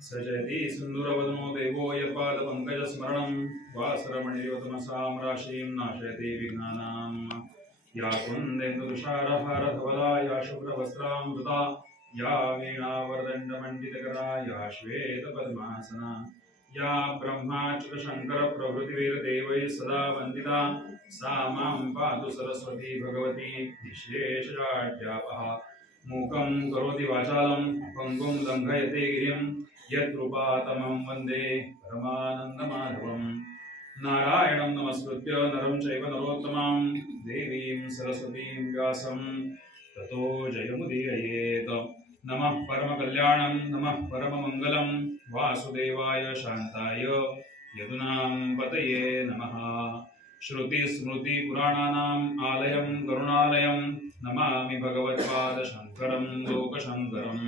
सजयति सिन्दूरवदनो देवो यत्पादपङ्कजस्मरणं वासरमणियोतमसां राशिं नाशयति विघ्नानां या कुन्देन्दुतुषारहारधवला या शुभ्रवस्त्रामृता या वीणावरदण्डमण्डितकरा या श्वेतपद्मासना या ब्रह्माच्युतशङ्करप्रभृतिवीरदेवैः सदा वन्दिता सा मां पातु सरस्वती भगवती निःशेषजाड्यापहा मूकं करोति वाचालं पङ्गुं लङ्घयते गिरिं यत्कृपातमं वन्दे परमानन्दमाधवम् नारायणं नमस्कृत्य नरं चैव नरोत्तमां देवीं सरस्वतीं व्यासं ततो जयमुदीरयेत्। नमः परमकल्याणं नमः परममङ्गलं वासुदेवाय शान्ताय यदुनां पतये नमः। श्रुतिस्मृतिपुराणानाम् आलयं करुणालयं नमामि भगवत्पादशङ्करं लोकशङ्करम्।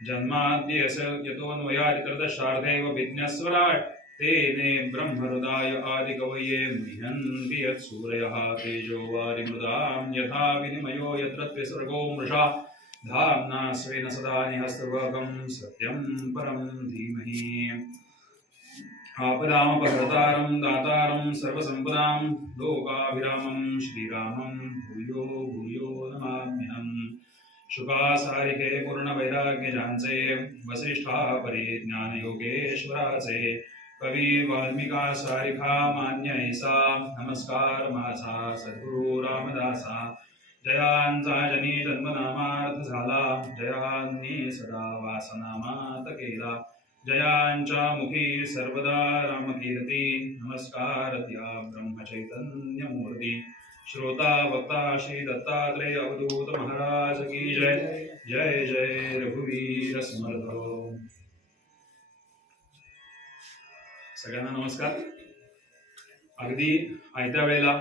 जन्माद्यस्य यतोऽन्वयादितरतश्चार्थैव विघ्नेश्वराट् तेने ब्रह्महृदाय आदिकवये मुह्यन्ति यत्सूरयः तेजो वारिमृदां यथा विनिमयो यत्र त्रिसर्गो मृषा धाम्ना स्वेन सदा निहस्तवकं सत्यं परं धीमहि। आपदामपहर्तारं दातारं सर्वसम्पदां लोकाभिरामं श्रीरामं भूयो भूयो नमाम्यहम्। शुकासारिके पूर्णवैराग्यजांसे वसिष्ठा परिज्ञानयोगेश्वराचे कवी वाल्मिका सारिखा मान्य ऐसा नमस्कार माझा सद्गुरु रामदासा। जयांचा जनी जन्मनामार्थ झाला जयांनी सदा वासनामात केला जयांच्या मुखी सर्वदा रामकीर्ती नमस्कार त्या ब्रह्मचैतन्यमूर्ती। श्रोता वक्ता श्री दत्तात्रेय अवधूत महाराज की जय जय जय रघुवीर समर्थ। सगळ्यांना नमस्कार। अगदी आयत्या वेळेला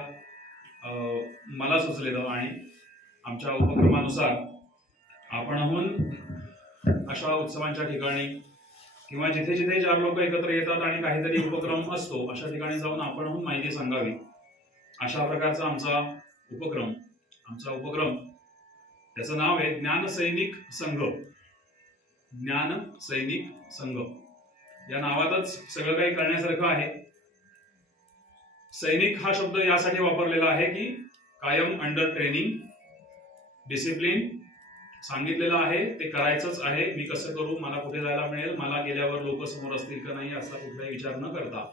मला सुचलेलं आणि आमच्या उपक्रमानुसार आपणहून अशा उत्सवांच्या ठिकाणी किंवा जिथे जिथे चार लोक एकत्र येतात आणि काहीतरी उपक्रम असतो अशा ठिकाणी जाऊन आपणहून माहिती सांगावी अशा प्रकारचा आमचा उपक्रम त्याचं नाव आहे ज्ञान सैनिक संघ। ज्ञान सैनिक संघ या नावातच सगळं काही करण्यासारखं आहे। सैनिक हा शब्द यासाठी वापरलेला आहे की कायम अंडर ट्रेनिंग डिसिप्लिन सांगितलेलं आहे ते करायचंच आहे। मी कसं करू, मला कुठे जायला मिळेल, मला गेल्यावर लोक समोर असतील का नाही असा कुठलाही विचार न करता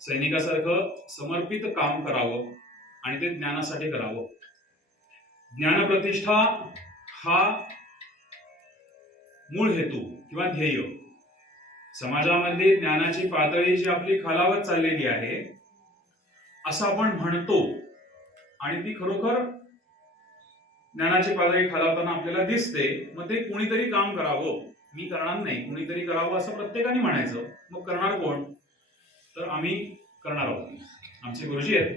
सैनिकासारखं समर्पित काम करावं आणि ते ज्ञानासाठी करावं। ज्ञानप्रतिष्ठा हा मूळ हेतू किंवा ध्येय। समाजामध्ये ज्ञानाची पातळी जी आपली खालावत चाललेली आहे असं आपण म्हणतो आणि ती खरोखर ज्ञानाची पातळी खालावताना आपल्याला दिसते। मग ते कुणीतरी काम करावं, मी करणार नाही, कुणीतरी करावं असं प्रत्येकाने म्हणायचं। मग करणार कोण? तर आम्ही करणार आहोत। आमचे गुरुजी आहेत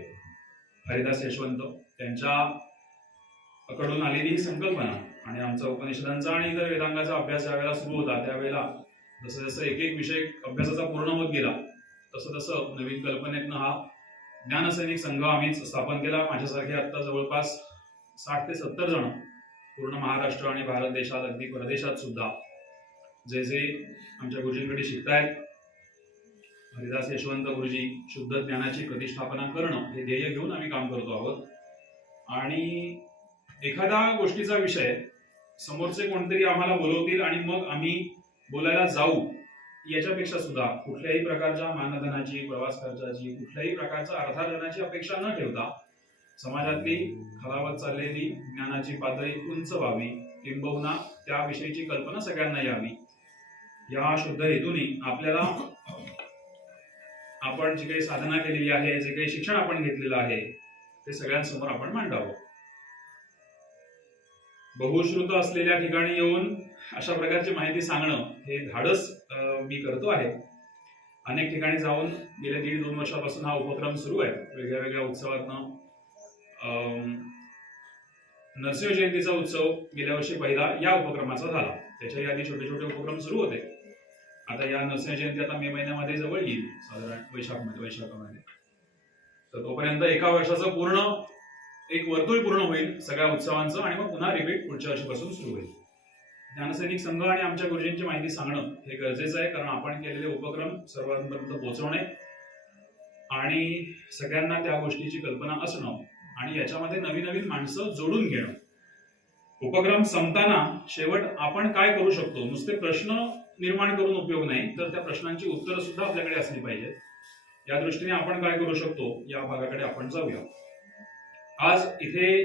हरिदास यशवंत, त्यांच्याकडून आलेली ही संकल्पना आणि आमचा उपनिषदांचा आणि इतर वेदांगाचा अभ्यास ज्यावेळेला सुरू होता त्यावेळेला जसं जसं एक एक विषय अभ्यासाचा पूर्ण होत गेला तसं तसं नवीन कल्पनेतनं हा ज्ञानसैनिक संघ आम्हीच स्थापन केला। माझ्यासारखे आता जवळपास 60 ते 70 जण पूर्ण महाराष्ट्र आणि भारत देशात अगदी परदेशात सुद्धा जे जे आमच्या गुरुजींकडे शिकतायत। हरिदास यशवंत गुरुजी शुद्ध ज्ञानाची प्रतिष्ठापना करणं हे ध्येय घेऊन आम्ही काम करतो आहोत। आणि एखाद्या गोष्टीचा विषय समोरचे कोणतरी आम्हाला बोलवतील आणि मग आम्ही बोलायला जाऊ याच्यापेक्षा सुद्धा कुठल्याही प्रकारच्या मानधनाची, प्रवास खर्चाची, कुठल्याही प्रकारचा अर्थार्जनाची अपेक्षा न ठेवता समाजातली खालावत चाललेली ज्ञानाची पातळी उंच व्हावी किंबहुना त्याविषयीची कल्पना सगळ्यांना यावी या शुद्ध हेतूने आपल्याला आपण जी काही साधना केलेली आहे, जे काही शिक्षण आपण घेतलेलं आहे ते सगळ्यांसमोर आपण मांडावं। बहुश्रुत असलेल्या ठिकाणी येऊन अशा प्रकारची माहिती सांगणं हे धाडस मी करतो आहे। अनेक ठिकाणी जाऊन गेल्या 1.5-2 वर्षापासून हा उपक्रम सुरू आहे। वेगळ्या वेगळ्या उत्सवातनं नरसिंह जयंतीचा उत्सव गेल्या वर्षी पहिला या उपक्रमाचा झाला, त्याच्याही आधी छोटे छोटे उपक्रम सुरू होते। आता या नरसिंह जयंती आता मे महिन्यामध्ये जवळ येईल, साधारण वैशाखामध्ये। तर तोपर्यंत एका वर्षाचं पूर्ण एक वर्तुळ पूर्ण होईल सगळ्या उत्सवांचं आणि मग पुन्हा रिपीट पुढच्या वर्षीपासून सुरू होईल। ज्ञानसैनिक संघ आणि आमच्या गुरुजींची माहिती सांगणं हे गरजेचं आहे, कारण आपण केलेले उपक्रम सर्वांपर्यंत पोहोचवणे आणि सगळ्यांना त्या गोष्टीची कल्पना असणं आणि याच्यामध्ये नवीन नवीन माणसं जोडून घेणं. उपक्रम संपताना शेवट आपण काय करू शकतो, नुसते प्रश्न निर्माण करून उपयोग नाही, तर त्या प्रश्नांची उत्तरं सुद्धा आपल्याकडे असली पाहिजेत. या दृष्टीने आपण काय करू शकतो या भागाकडे आपण जाऊया. आज इथे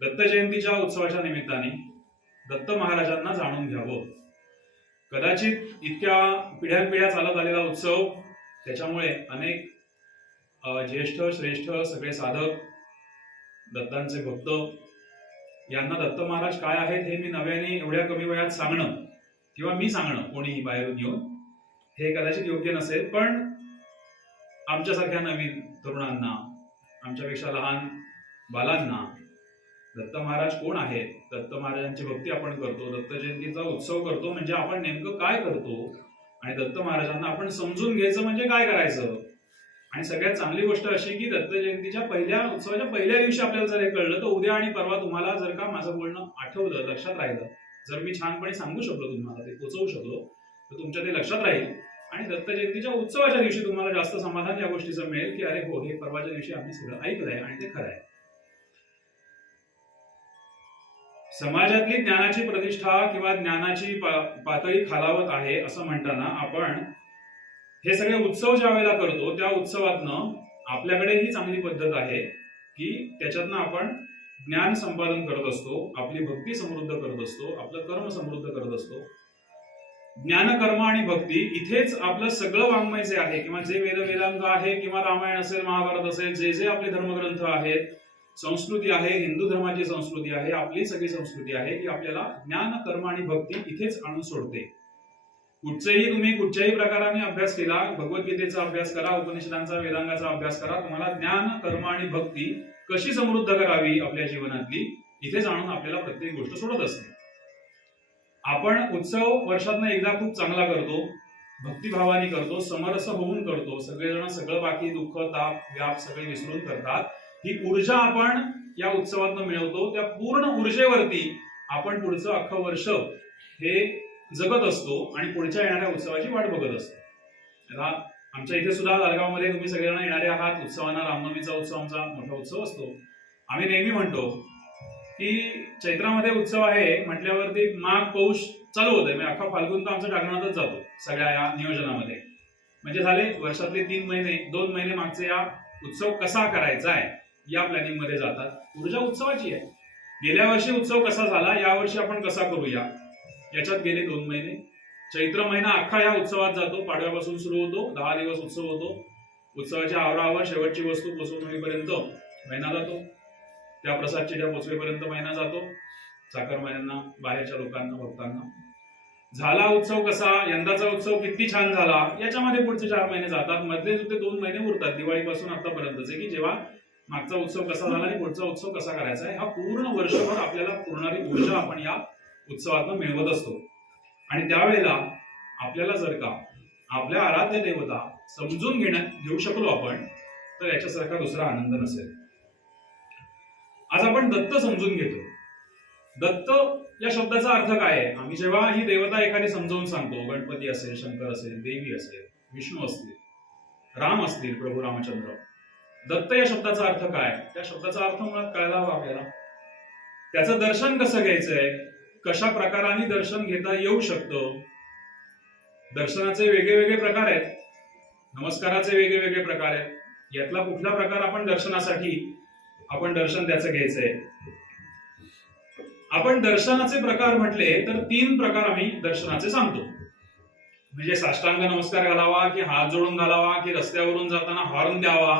दत्त जयंतीच्या उत्सवाच्या निमित्ताने दत्त महाराजांना जाणून घ्यावं. कदाचित इतक्या पिढ्यानपिढ्या चालत आलेला उत्सव, त्याच्यामुळे अनेक ज्येष्ठ श्रेष्ठ सगळे साधक, दत्तांचे भक्त यांना दत्त महाराज काय आहेत हे मी नव्याने एवढ्या कमी वयात सांगणं किंवा मी सांगणं कोणीही बाहेरून येऊन हे कदाचित योग्य नसेल. पण आमच्यासारख्या नवीन तरुणांना, आमच्यापेक्षा लहान बालांना दत्त महाराज कोण आहेत, दत्त महाराजांची भक्ती आपण करतो, दत्त जयंतीचा उत्सव करतो म्हणजे आपण नेमकं काय करतो आणि दत्त महाराजांना आपण समजून घ्यायचं म्हणजे काय करायचं. आणि सगळ्यात चांगली गोष्ट अशी की दत्त जयंतीच्या उत्सवाच्या पहिल्या दिवशी आपल्याला जर हे कळलं तर उद्या आणि परवा तुम्हाला जर का माझं बोलणं आठवलं, लक्षात राहिलं, जर मी छानपणे सांगू शकलो, तुम्हाला ते पोहोचवू शकलो, तर तुमच्या ते लक्षात राहील आणि दत्त जयंतीच्या उत्सवाच्या दिवशी तुम्हाला जास्त समाधान या गोष्टीचं मिळेल की अरे हो, हे परवाच्या दिवशी आम्ही सगळं ऐकलंय आणि ते खरं आहे. समाजातली ज्ञानाची प्रतिष्ठा किंवा ज्ञानाची पातळी खालावत आहे असं म्हणताना आपण हे सगळे उत्सव ज्या वेळेला करतो त्या उत्सवातनं आपल्याकडे ही चांगली पद्धत आहे की त्याच्यातनं आपण ज्ञान संपादन करत असतो, आपली भक्ती समृद्ध करत असतो, आपलं कर्म समृद्ध करत असतो. ज्ञान, कर्म आणि भक्ती इथेच आपलं सगळं वाङ्मय जे आहे किंवा जे वेदांग आहे किंवा रामायण असेल, महाभारत असेल, जे जे आपले धर्मग्रंथ आहेत, संस्कृती आहे, हिंदू धर्माची संस्कृती आहे, आपली सगळी संस्कृती आहे की आपल्याला ज्ञान, कर्म आणि भक्ती इथेच आणून सोडते. कुठचेही तुम्ही कुठच्याही प्रकाराने अभ्यास केला, भगवद्गीतेचा अभ्यास करा, उपनिषदांचा, वेदांगाचा अभ्यास करा, तुम्हाला ज्ञान, कर्म आणि भक्ती कशी समृद्ध करावी आपल्या जीवनातली इथेच आणून आपल्याला प्रत्येक गोष्ट सोडत असते. आपण उत्सव वर्षातनं एकदा खूप चांगला करतो, भक्तिभावाने करतो, समरस होऊन करतो, सगळेजण सगळं बाकी दुःख, ताप, व्याप सगळे विसरून करतात. ही ऊर्जा आपण या उत्सवातनं मिळवतो. त्या पूर्ण ऊर्जेवरती आपण पुढचं अख्खं वर्ष हे जगत असतो आणि पुढच्या येणाऱ्या उत्सवाची वाट बघत असतो. आमच्या इथे सुद्धा लालगावमध्ये तुम्ही सगळेजण येणारे आहात उत्सवांना. रामनवमीचा उत्सव आमचा मोठा उत्सव असतो. आम्ही नेहमी म्हणतो की चैत्रामध्ये उत्सव आहे म्हटल्यावरती माघ पौष चालू होते, म्हणजे अख्खा फाल्गुन तर आमच्या जागरणातच जातो सगळ्या या नियोजनामध्ये. म्हणजे झाले वर्षातले 3 महिने, 2 महिने मागचे या उत्सव कसा करायचा आहे या प्लॅनिंग मध्ये जातात. ऊर्जा उत्सवाची आहे. गेल्या वर्षी उत्सव कसा झाला, या वर्षी आपण कसा करूया याच्यात गेले 2 महिने. चैत्र महिना अख्खा या उत्सवात जातो. पाडव्यापासून सुरू होतो, 10 दिवस उत्सव होतो. उत्सवाच्या आवरावर शेवटची वस्तू पोचवून होईपर्यंत महिना जातो. त्या प्रसाद चिठ्या पोचवेपर्यंत महिना जातो. चाकर महिन्यांना, बाहेरच्या लोकांना, भक्तांना. झाला उत्सव कसा, यंदाचा उत्सव किती छान झाला, याच्यामध्ये पुढचे 4 महिने जातात. मधले ते 2 महिने उरतात दिवाळीपासून आतापर्यंतचे, की जेव्हा मागचा उत्सव कसा झाला आणि पुढचा उत्सव कसा करायचा आहे. हा पूर्ण वर्षभर आपल्याला पुरणारी ऊर्जा आपण या उत्सवातून मिळवत असतो. आणि त्यावेळेला आपल्याला जर का आपल्या आराध्य देवता समजून घेऊ शकलो आपण, तर याच्यासारखा दुसरा आनंद नसेल. आज आपण दत्त समजून घेतो. दत्त या शब्दाचा अर्थ काय आहे. आम्ही जेव्हा ही देवता एखादी समजावून सांगतो, गणपती असेल, शंकर असेल, देवी असेल, विष्णू असतील, राम असतील, प्रभू रामचंद्र, दत्त या शब्दाचा अर्थ काय, त्या शब्दाचा अर्थ मुळात कळला हवा आपल्याला. त्याचं दर्शन कसं घ्यायचंय, कशा प्रकाराने दर्शन घेता येऊ शकतं. दर्शनाचे वेगळे वेगळे प्रकार आहेत, नमस्काराचे वेगळे वेगळे प्रकार आहेत. यातला कुठला प्रकार आपण दर्शनासाठी दर्शन त्याचं घ्यायचंय. आपण दर्शनाचे प्रकार म्हटले तर 3 प्रकार आम्ही दर्शनाचे सांगतो. म्हणजे साष्टांग नमस्कार घालावा, की हात जोडून घालावा, की रस्त्यावरून जाताना हॉर्न द्यावा.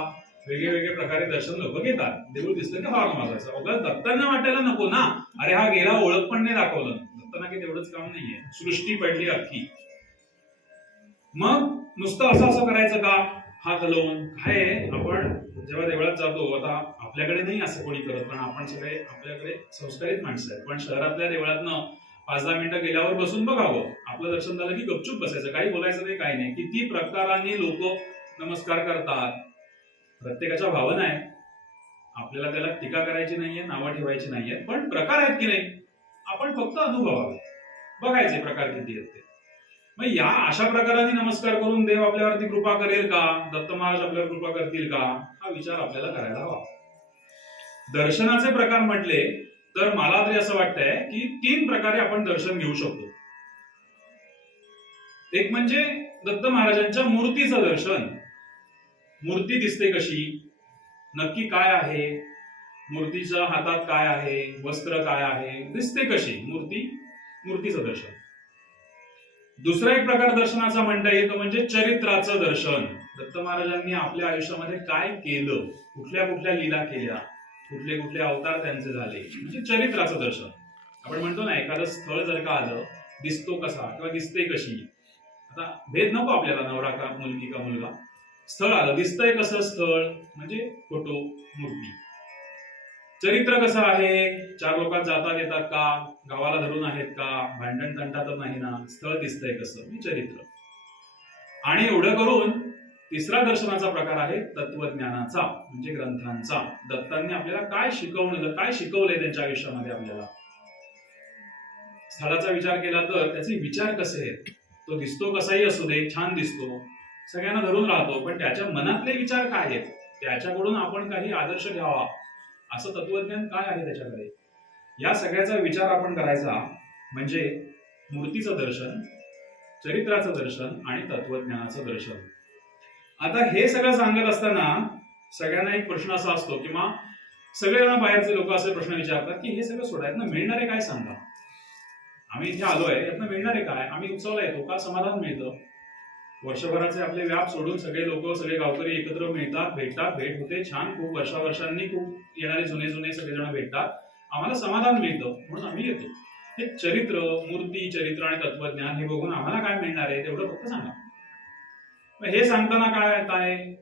वेगळे वेगळे प्रकारे दर्शन लोक घेतात. देऊळ दिसलं की हॉर्न वाजवायचा. अगं दत्तांना वाटायला नको ना, अरे हा गेला ओळख पण नाही दाखवलं. दत्तांना काही तेवढंच काम नाहीये, सृष्टी पडली अख्खी. मग नुसतं असं करायचं का, हात हलवून. काय आपण जेव्हा देवळात जातो, आता आपल्याकडे नाही असं कोणी करत, कारण आपण सगळे आपल्याकडे संस्कारित माणसं आहेत. पण शहरातल्या देवळातनं 5-10 मिनिटं गेल्यावर बसून बघावं. आपलं दर्शन झालं की गपचूप बसायचं, काही बोलायचं नाही, काही नाही. किती प्रकाराने लोक नमस्कार करतात. प्रत्येकाच्या भावना आहे, आपल्याला त्याला टीका करायची नाहीये, नावं ठेवायची नाहीये, पण प्रकार आहेत की नाही आपण फक्त अनुभवावे. बघायचे प्रकार किती आहेत ते. मग या अशा प्रकाराने नमस्कार करून देव आपल्यावरती कृपा करेल का, दत्त महाराज आपल्यावर कृपा करतील का, हा विचार आपल्याला करायला हवा. दर्शनाचे प्रकार म्हटले तर मला तरी असं वाटतंय की 3 प्रकारे आपण दर्शन घेऊ शकतो. एक म्हणजे दत्त महाराजांच्या मूर्तीचं दर्शन. मूर्ती दिसते कशी, नक्की काय आहे, मूर्तीच्या हातात काय आहे, वस्त्र काय आहे, दिसते कशी मूर्तीचं दर्शन. दुसरा एक प्रकार दर्शनाचा म्हणता येतो म्हणजे चरित्राचं दर्शन. दत्त महाराजांनी आपल्या आयुष्यामध्ये काय केलं, कुठल्या कुठल्या लीला केल्या, कुठले कुठले अवतार त्यांचे झाले, म्हणजे चरित्राचं दर्शन. आपण म्हणतो ना, एखादं स्थळ जर का आलं, दिसतो कसा किंवा दिसते कशी, आता भेद नको आपल्याला, नवरा का मुलगी का मुलगा, स्थळ आलं, दिसतंय कसं स्थळ म्हणजे फोटो, मूर्ती. चरित्र कसं आहे, 4 लोकात जातात येतात का, गावाला धरून आहेत का, भांडण तंटा तर नाही ना, स्थळ दिसतंय कसं, म्हणजे चरित्र. आणि एवढं करून तिसरा दर्शनाचा प्रकार आहे तत्वज्ञानाचा, म्हणजे ग्रंथांचा. दत्तांनी आपल्याला काय शिकवलंय त्यांच्या आयुष्यामध्ये आपल्याला. स्थळाचा विचार केला तर त्याचे विचार कसे आहेत, तो दिसतो कसाही असू दे, छान दिसतो, सगळ्यांना धरून राहतो, पण त्याच्या मनातले विचार काय आहेत, त्याच्याकडून आपण काही आदर्श घ्यावा, असं तत्वज्ञान काय आहे त्याच्याकडे, या सगळ्याचा विचार आपण करायचा. म्हणजे मूर्तीचं दर्शन, चरित्राचं दर्शन आणि तत्वज्ञानाचं दर्शन. आता हे सगळं सांगत असताना सगळ्यांना एक प्रश्न असा असतो, किंवा सगळेजण बाहेरचे लोक असे प्रश्न विचारतात की हे सगळं सोडायचं मिळणारे काय सांगा, आम्ही इथे आलोय, यातनं मिळणारे काय, आम्ही उत्सवला येतो का, समाधान मिळतं, वर्षभराचे आपले व्याप सोडून सगळे लोक, सगळे गावकरी एकत्र मिळतात, भेटतात, भेट होते, छान, खूप वर्षावर्षांनी खूप येणारे जुने सगळेजण भेटतात, आम्हाला समाधान मिळतं म्हणून आम्ही येतो. हे चरित्र, मूर्ती, चरित्र आणि तत्वज्ञान हे बघून आम्हाला काय मिळणार आहे तेवढं फक्त सांगा. हे सांगताना काय,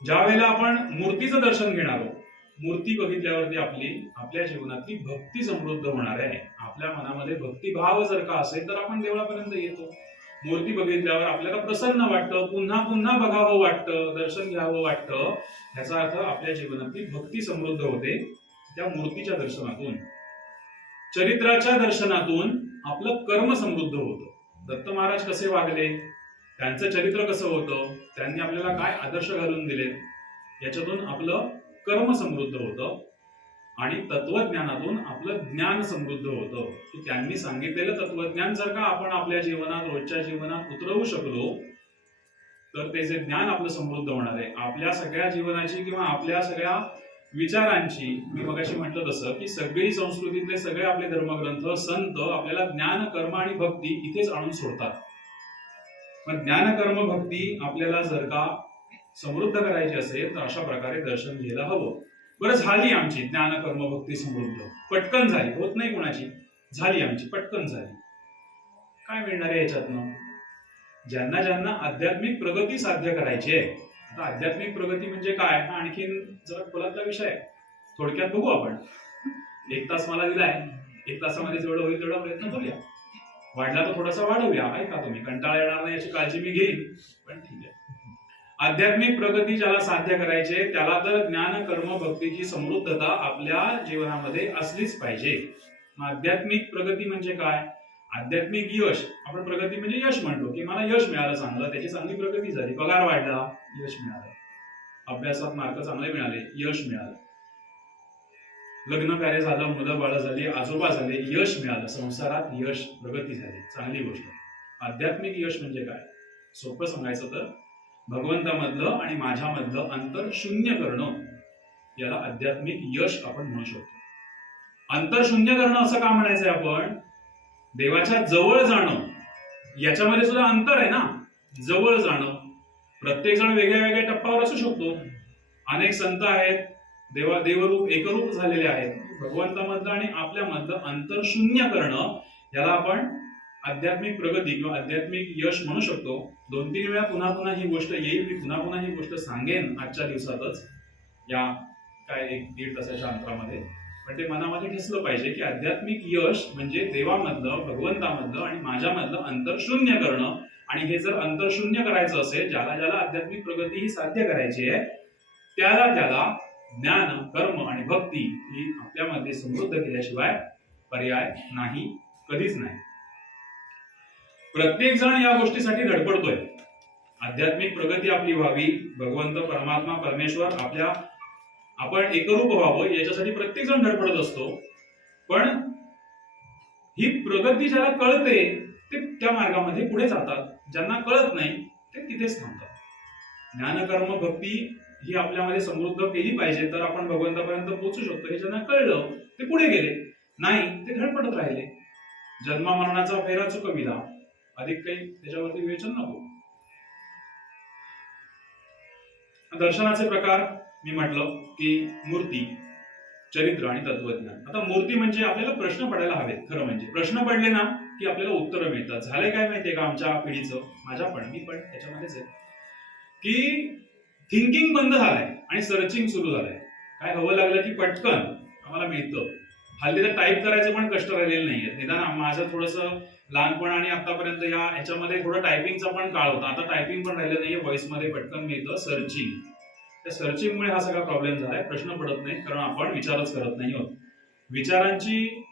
ज्या वेळेला आपण मूर्तीचं दर्शन घेणार आहोत, मूर्ती बघितल्यावरती आपल्या जीवनातली भक्ती समृद्ध होणार आहे. आपल्या मनामध्ये भक्तिभाव जर का असेल तर आपण देवळापर्यंत येतो. मूर्ती बघितल्यावर आपल्याला प्रसन्न वाटतं, पुन्हा पुन्हा बघावं वाटतं, दर्शन घ्यावं वाटतं. याचा अर्थ आपल्या जीवनातली भक्ती समृद्ध होते त्या मूर्तीच्या दर्शनातून. चरित्राच्या दर्शनातून आपलं कर्म समृद्ध होतं. दत्त महाराज कसे वागले, त्यांचं चरित्र कसं होतं, त्यांनी आपल्याला काय आदर्श घालून दिले, याच्यातून आपलं कर्म समृद्ध होतं. आणि तत्वज्ञानातून आपलं ज्ञान समृद्ध होतं, की त्यांनी सांगितलेलं तत्वज्ञान जर का आपण आपल्या जीवनात, रोजच्या जीवनात उतरवू शकलो तर ते जे ज्ञान आपलं समृद्ध होणार आहे. आपल्या सगळ्या जीवनाची किंवा आपल्या सगळ्या विचारांची, मी मगाशी म्हटलं तसं की सगळी संस्कृतीतले सगळे आपले धर्मग्रंथ, संत आपल्याला ज्ञान, कर्म आणि भक्ती इथेच आणून सोडतात. पण ज्ञान, कर्म, भक्ती आपल्याला जर का समृद्ध करायची असेल तर अशा प्रकारे दर्शन घ्यायला हवं. बरं, झाली आमची ज्ञान, कर्म, भक्ती समृद्ध, पटकन झाली, होत नाही कोणाची, झाली आमची, पटकन झाली. काय मिळणार आहे याच्यातनं? ज्यांना ज्यांना आध्यात्मिक प्रगती साध्य करायची आहे. आता आध्यात्मिक प्रगती म्हणजे काय, हा आणखीन जरा खोलातला विषय आहे, थोडक्यात बघू आपण. 1 तास मला दिलाय, 1 तासामध्ये जेवढं होईल तेवढा प्रयत्न करूया, वाढला तर थोडासा वाढवूया. ऐका तुम्ही, कंटाळा येणार नाही याची काळजी मी घेईन, पण ठीक आहे. आध्यात्मिक प्रगती ज्याला साध्य करायचे त्याला तर ज्ञान, कर्म, भक्तीची समृद्धता आपल्या जीवनामध्ये असलीच पाहिजे. आध्यात्मिक प्रगती म्हणजे काय, आध्यात्मिक यश. आपण प्रगती म्हणजे यश म्हणतो, की मला यश मिळालं चांगलं, त्याची चांगली प्रगती झाली, पगार वाढला, यश मिळालं, अभ्यासात मार्क चांगले मिळाले, यश मिळालं, लग्न कार्य झालं, मुलं बाळ झाली, आजोबा झाले, यश मिळालं, संसारात यश, प्रगती झाली, चांगली गोष्ट. आध्यात्मिक यश म्हणजे काय, सोपं सांगायचं तर भगवंतामधलं आणि माझ्यामधलं अंतर शून्य करणं, याला आध्यात्मिक यश आपण म्हणू शकतो. अंतर शून्य करणं असं का म्हणायचंय आपण, देवाच्या जवळ जाणं, याच्यामध्ये सुद्धा अंतर आहे ना, जवळ जाणं. प्रत्येक जण वेगळ्या वेगळ्या टप्प्यावर असू शकतो. अनेक संत आहेत, देवरूप एकरूप झालेले आहेत. भगवंतामधलं आणि आपल्यामधलं अंतर शून्य करणं, याला आपण आध्यात्मिक प्रगती किंवा आध्यात्मिक यश म्हणू शकतो. 2-3 वेळा पुन्हा पुन्हा ही गोष्ट येईल, मी पुन्हा पुन्हा ही गोष्ट सांगेन आजच्या दिवसातच, या काय 1-1.5 तासाच्या अंतरामध्ये. पण ते मनामध्ये ठसलं पाहिजे की आध्यात्मिक यश म्हणजे देवामधलं, भगवंतामधलं आणि माझ्यामधलं अंतर शून्य करणं. आणि हे जर अंतर शून्य करायचं असेल, ज्याला ज्याला आध्यात्मिक प्रगती ही साध्य करायची आहे, त्याला ज्ञान, कर्म आणि भक्ती ही आपल्यामध्ये समृद्ध केल्याशिवाय पर्याय नाही कधीच नाही. प्रत्येक जण या गोष्टीसाठी धडपडतोय. आध्यात्मिक प्रगती आपली व्हावी, भगवंत परमात्मा परमेश्वर आपण एकरूप व्हावं याच्यासाठी प्रत्येक जण धडपडत असतो. पण ही प्रगती ज्याला कळते ते त्या मार्गामध्ये पुढे जातात, ज्यांना कळत नाही ते तिथेच थांबतात. ज्ञानकर्म भक्ती ही आपल्यामध्ये समृद्ध केली पाहिजे तर आपण भगवंतापर्यंत पोहोचू शकतो. हे ज्यांना कळलं ते पुढे गेले, नाही ते धडपडत राहिले. जन्मा मरणाचा फेरा चुकविला, अधिक काही त्याच्यावरती विवेचन नको. दर्शनाचे प्रकार मी म्हटलं की मूर्ती, चरित्र आणि तत्वज्ञान. आता मूर्ती म्हणजे आपल्याला प्रश्न पडायला हवेत. खरं म्हणजे प्रश्न पडले ना की आपल्याला उत्तरं मिळतात. झालंय काय माहितीये का आमच्या पिढीचं, माझ्या पण, मी पण त्याच्यामध्येच आहे, की थिंकिंग बंद झालंय आणि सर्चिंग सुरू झालंय. काय हवं लागलं की पटकन आम्हाला मिळतं. हल्ली तर टाईप करायचे पण कष्ट राहिलेले नाहीये. निदान माझं थोडंसं लहानपण आणि आतापर्यंत ह्याच्यामध्ये थोडं टायपिंगचा पण काळ होता. आता टायपिंग पण राहिलं नाहीये, व्हॉइस मध्ये पटकन मिळतं. सर्चिंग, त्या सर्चिंगमुळे हा सगळा प्रॉब्लेम झालाय. प्रश्न पडत नाही कारण आपण विचारच करत नाही आहोत. विचारांची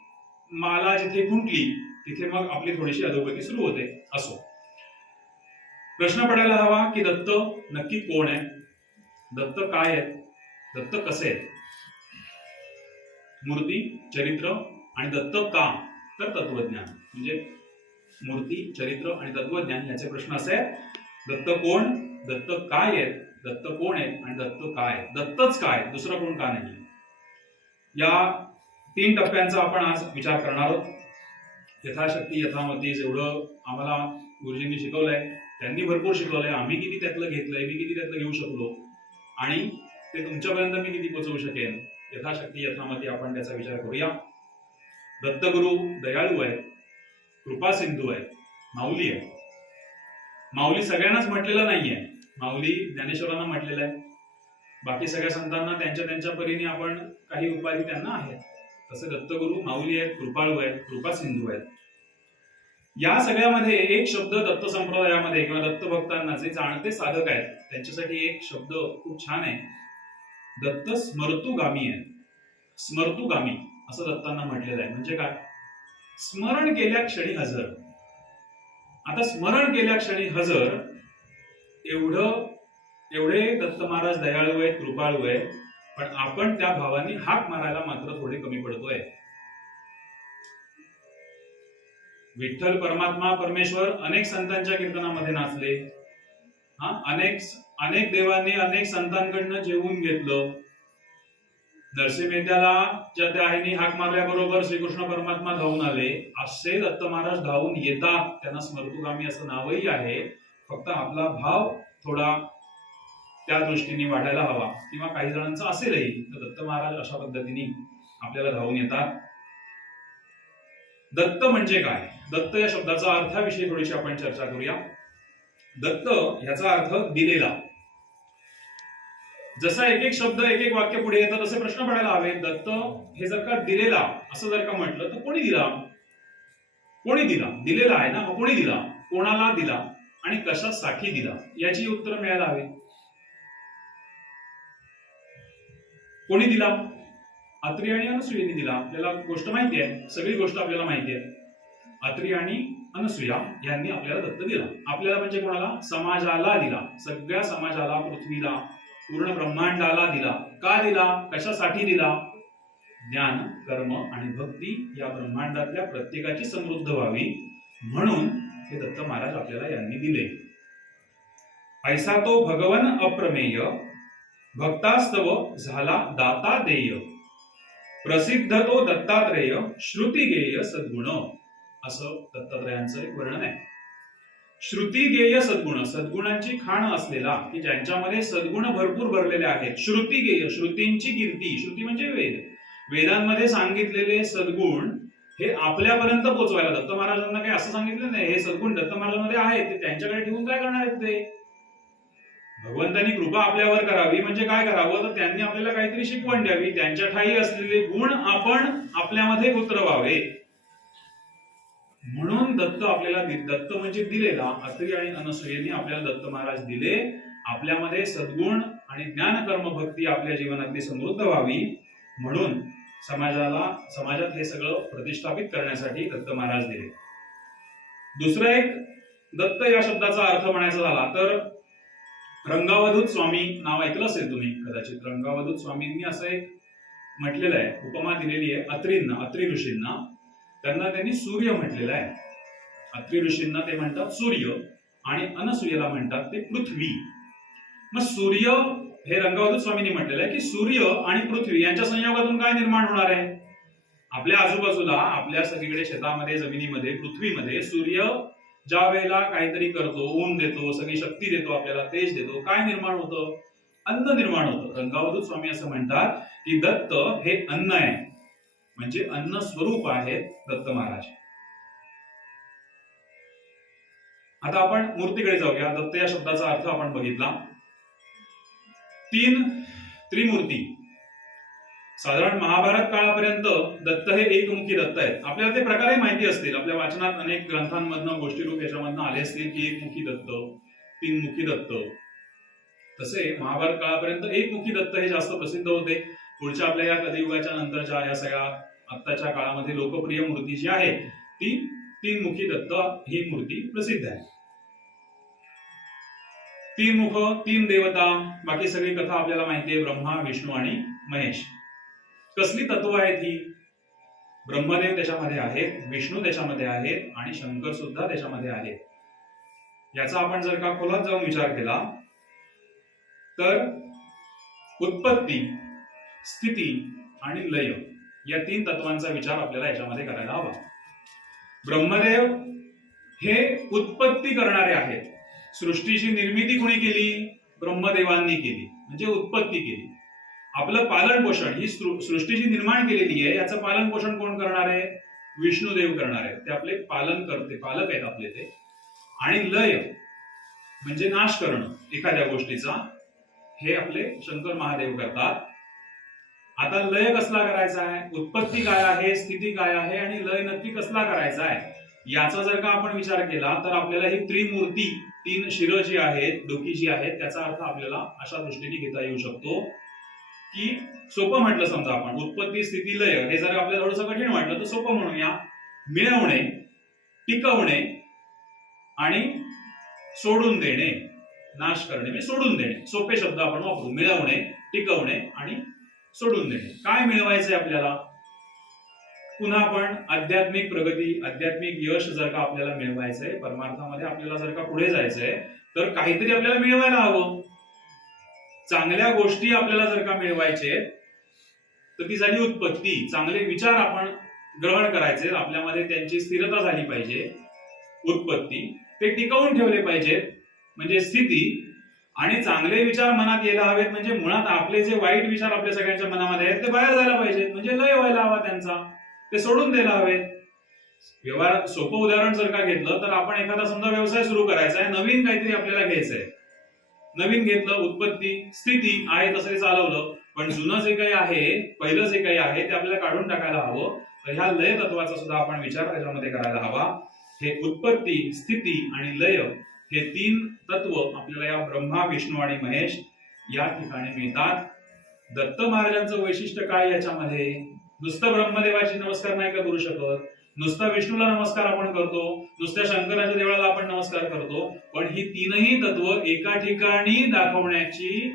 माला जिथे खुंटली तिथे मग आपली थोडीशी अधोगती सुरू होते. असो, प्रश्न पडायला हवा की दत्त नक्की कोण आहे, दत्त काय आहेत, दत्त कसे आहेत. मूर्ती, चरित्र आणि दत्त का, तर तत्वज्ञान. म्हणजे मूर्ती, चरित्र आणि तत्वज्ञान याचे प्रश्न असे आहेत. दत्त कोण, दत्त काय आहेत, दत्त कोण आहेत आणि दत्त काय, दत्तच काय, दुसरं कोण का नाही. या 3 टप्प्यांचा आपण आज विचार करणार आहोत. यथाशक्ती यथामती जेवढं आम्हाला गुरुजींनी शिकवलंय, त्यांनी भरपूर शिकवलंय, आम्ही किती त्यातलं घेतलंय, मी किती त्यातलं घेऊ शकलो आणि ते तुमच्यापर्यंत मी किती पोहोचवू शकेन, यथाशक्ती यथामती आपण त्याचा विचार करूया. दत्तगुरु दयाळू आहेत, कृपा सिंधू आहेत, माऊली आहे. माऊली सगळ्यांनाच म्हटलेलं नाहीये, माऊली ज्ञानेश्वरांना म्हटलेलं आहे. बाकी सगळ्या संतांना त्यांच्या त्यांच्या परीने आपण काही उपाधी त्यांना आहेत. तसे दत्तगुरु माऊली आहेत, कृपाळू आहेत, कृपा सिंधू आहेत. या सगळ्यामध्ये एक शब्द दत्त संप्रदायामध्ये किंवा दत्त भक्तांना जे जाणते साधक आहेत त्यांच्यासाठी एक शब्द खूप छान आहे. दत्त स्मर्तुगामी आहे. स्मर्तुगामी असं दत्तांना म्हटलेलं आहे. म्हणजे काय, स्मरण केल्या क्षणी हजर. आता स्मरण केल्या क्षणी हजर एवढे दत्त महाराज दयाळू आहेत, कृपाळू आहेत. पण आपण त्या भावाने हाक मारायला मात्र थोडे कमी पडतोय. विठ्ठल परमात्मा परमेश्वर अनेक संतांच्या कीर्तनामध्ये नाचले. अनेक देवांनी अनेक संतांकडनं जेवून घेतलं. नरसिंहमेध्याला ज्या त्या आईने हाक मारल्याबरोबर श्रीकृष्ण परमात्मा धावून आले. असे दत्त महाराज धावून येतात. त्यांना स्मर्तुगामी असं नावही आहे. फक्त आपला भाव थोडा त्या दृष्टीने वाढायला हवा, किंवा काही जणांचा असेलही. तर दत्त महाराज अशा पद्धतीने आपल्याला धावून येतात. दत्त म्हणजे काय, दत्त या शब्दाचा अर्थाविषयी थोडीशी आपण चर्चा करूया. दत्त ह्याचा अर्थ दिलेला. जसा एक एक शब्द एक एक वाक्य पुढे येतात तसे प्रश्न पडायला हवे. दत्त हे जर का दिलेला असं जर का म्हटलं तर कोणी दिला, कोणी दिला, दिलेला आहे ना, कोणी दिला, कोणाला दिला आणि कशासाठी दिला याची उत्तर मिळायला हवी. कोणी दिला, अत्री आणि अनसुयेने दिला. आपल्याला गोष्ट माहिती आहे, सगळी गोष्ट आपल्याला माहिती आहे. अत्री आणि अनसुया यांनी आपल्याला दत्त दिला. आपल्याला म्हणजे कोणाला, समाजाला दिला. सगळ्या समाजाला, पृथ्वीला, पूर्ण ब्रह्मांडाला दिला. का दिला, कशासाठी दिला, ज्ञान, कर्म आणि भक्ती या ब्रह्मांडातल्या प्रत्येकाची समृद्ध व्हावी म्हणून हे दत्त महाराज आपल्याला यांनी दिले. ऐसा तो भगवन अप्रमेय, भक्तास्तव झाला दाता देय, प्रसिद्ध तो दत्तात्रेय, श्रुतिगेय सद्गुण. असं दत्तात्रयांचं एक वर्णन आहे. श्रुतिगेय सद्गुण, सद्गुणांची खाण असलेला, की ज्यांच्यामध्ये सद्गुण भरपूर भरलेले आहेत. श्रुतिगेय, श्रुतींची कीर्ती. श्रुती म्हणजे वेद. वेदांमध्ये सांगितलेले सद्गुण हे आपल्यापर्यंत पोहोचवायला. दत्त महाराजांना काही असं सांगितलं नाही हे सद्गुण दत्त महाराजांमध्ये आहेत, ते त्यांच्याकडे ठेवून काय करणार आहेत. ते भगवंतांनी कृपा आपल्यावर करावी म्हणजे काय करावं, तर त्यांनी आपल्याला काहीतरी शिकवण द्यावी. त्यांच्या ठायी असलेले गुण आपण आपल्यामध्ये उतरवावे. म्हणून दत्त आपल्याला, दत्त म्हणजे दिलेला. अत्री आणि अनसुयेने आपल्याला दत्त महाराज दिले. आपल्यामध्ये सद्गुण आणि ज्ञान कर्म भक्ती आपल्या जीवनातली समृद्ध व्हावी म्हणून समाजात हे सगळं प्रतिष्ठापित करण्यासाठी दत्त महाराज दिले. दुसरं एक, दत्त या शब्दाचा अर्थ म्हणायचा झाला तर रंगावधूत स्वामी नाव ऐकलं असेल तुम्ही कदाचित. रंगावधूत स्वामींनी असं एक म्हटलेलं आहे, उपमा दिलेली आहे अत्री ऋषींना. त्यांना त्यांनी सूर्य म्हटलेलं आहे. अत्री ऋषींना ते म्हणतात सूर्य आणि अनसूयेला म्हणतात ते पृथ्वी. मग सूर्य हे रंगावधूत स्वामींनी म्हटलेलं आहे की सूर्य आणि पृथ्वी यांच्या संयोगातून काय निर्माण होणार आहे. आपल्या आजूबाजूला, आपल्या सगळीकडे शेतामध्ये, जमिनीमध्ये, पृथ्वीमध्ये सूर्य ज्या वेळेला काहीतरी करतो, ऊन देतो, सगळी शक्ती देतो, आपल्याला तेज देतो, काय निर्माण होतं? अन्न निर्माण होतं. रंगावधूत स्वामी असं म्हणतात की दत्त हे अन्न आहे, म्हणजे अन्न स्वरूप आहे दत्त महाराज. आता आपण मूर्तीकडे जाऊया. दत्त या शब्दाचा अर्थ आपण बघितला. 3 त्रिमूर्ती. साधारण महाभारत काळापर्यंत दत्त हे एकमुखी दत्त आहेत. आपल्याला ते प्रकारही माहिती असतील. आपल्या वाचनात अनेक ग्रंथांमधनं, गोष्टीरूप याच्यामधनं आले असतील की एकमुखी दत्त, 3 मुखी दत्त. तसे महाभारत काळापर्यंत एकमुखी दत्त हे जास्त प्रसिद्ध होते. पुढच्या आपल्या या कलियुगाच्या नंतरच्या या सगळ्या आत्ताच्या काळामध्ये लोकप्रिय मूर्ती जी आहे ती 3 मुखी दत्त ही मूर्ती प्रसिद्ध आहे. 3 मुख, 3 देवता, बाकी सगळी कथा आपल्याला माहिती आहे. ब्रह्मा, विष्णू आणि महेश. कसली तत्व आहेत ही? ब्रह्मदेव त्याच्यामध्ये आहेत, विष्णू त्याच्यामध्ये आहेत आणि शंकर सुद्धा त्याच्यामध्ये आहेत. याचा आपण जर का खोलात जाऊन विचार केला तर उत्पत्ती, स्थिती आणि लय या 3 तत्वांचा विचार आपल्याला याच्यामध्ये करायला हवा. ब्रह्मदेव हे उत्पत्ती करणारे आहेत. सृष्टीची निर्मिती कोणी केली? ब्रह्मदेवांनी केली, म्हणजे उत्पत्ती केली. आपलं पालन पोषण, ही सृष्टीची निर्माण केलेली आहे, याचं पालन पोषण कोण करणार आहे? विष्णुदेव करणार आहेत. ते आपले पालक आहेत आपले ते. आणि लय म्हणजे नाश करणं एखाद्या गोष्टीचा, हे आपले शंकर महादेव करतात. आता लय कसला करायचा आहे? उत्पत्ती काय आहे, स्थिती काय आहे आणि लय नक्की कसला करायचा आहे, याचा जर का आपण विचार केला तर आपल्याला ही त्रिमूर्ती, 3 शिरं जी आहेत, डोकी जी आहेत, त्याचा अर्थ आपल्याला अशा दृष्टीने घेता येऊ शकतो की सोपं म्हटलं समजा आपण उत्पत्ती, स्थिती, लय हे जर आपल्याला थोडंसं कठीण वाटलं तर सोपं म्हणूया. मिळवणे, टिकवणे आणि सोडून देणे. नाश करणे म्हणजे सोडून देणे. सोपे शब्द आपण वापरू. मिळवणे, टिकवणे आणि सोडून देणे. काय मिळवायचंय आपल्याला? पुन्हा आपण आध्यात्मिक प्रगती, आध्यात्मिक यश जर का आपल्याला मिळवायचंय, परमार्थामध्ये आपल्याला जर का पुढे जायचंय तर काहीतरी आपल्याला मिळवायला हवं. चांगल्या गोष्टी आपल्याला जर का मिळवायचे तर ती झाली उत्पत्ती. चांगले विचार आपण ग्रहण करायचे, आपल्यामध्ये त्यांची स्थिरता झाली पाहिजे. उत्पत्ती. ते टिकवून ठेवले पाहिजेत म्हणजे स्थिती. आणि चांगले विचार मनात यायला हवेत म्हणजे मुळात आपले जे वाईट विचार आपल्या सगळ्यांच्या मनामध्ये आहेत ते बाहेर जायला पाहिजेत, म्हणजे लय व्हायला हवा त्यांचा, ते सोडून द्यायला हवेत. व्यवहारात सोपं उदाहरण जर का घेतलं तर आपण एखादा समजा व्यवसाय सुरू करायचा आहे, नवीन काहीतरी आपल्याला घ्यायचंय, नवीन घेतलं, उत्पत्ती, स्थिती आहे तसं चालवलं, पण जुनं जे काही आहे, पहिलं जे काही आहे ते आपल्याला काढून टाकायला हवं. तर ह्या लय तत्वाचा सुद्धा आपण विचार त्याच्यामध्ये करायला हवा. हे उत्पत्ती, स्थिती आणि लय हे 3 तत्व आपल्याला या ब्रह्मा, विष्णू आणि महेश या ठिकाणी मिळतात. दत्त महाराजांचं वैशिष्ट्य काय याच्यामध्ये? नुसतं ब्रह्मदेवाची नमस्कार नाही का करू शकत, नुसतं विष्णूला नमस्कार आपण करतो, नुसत्या शंकराच्या देवळाला आपण नमस्कार करतो, पण ही 3ही तत्व एका ठिकाणी दाखवण्याची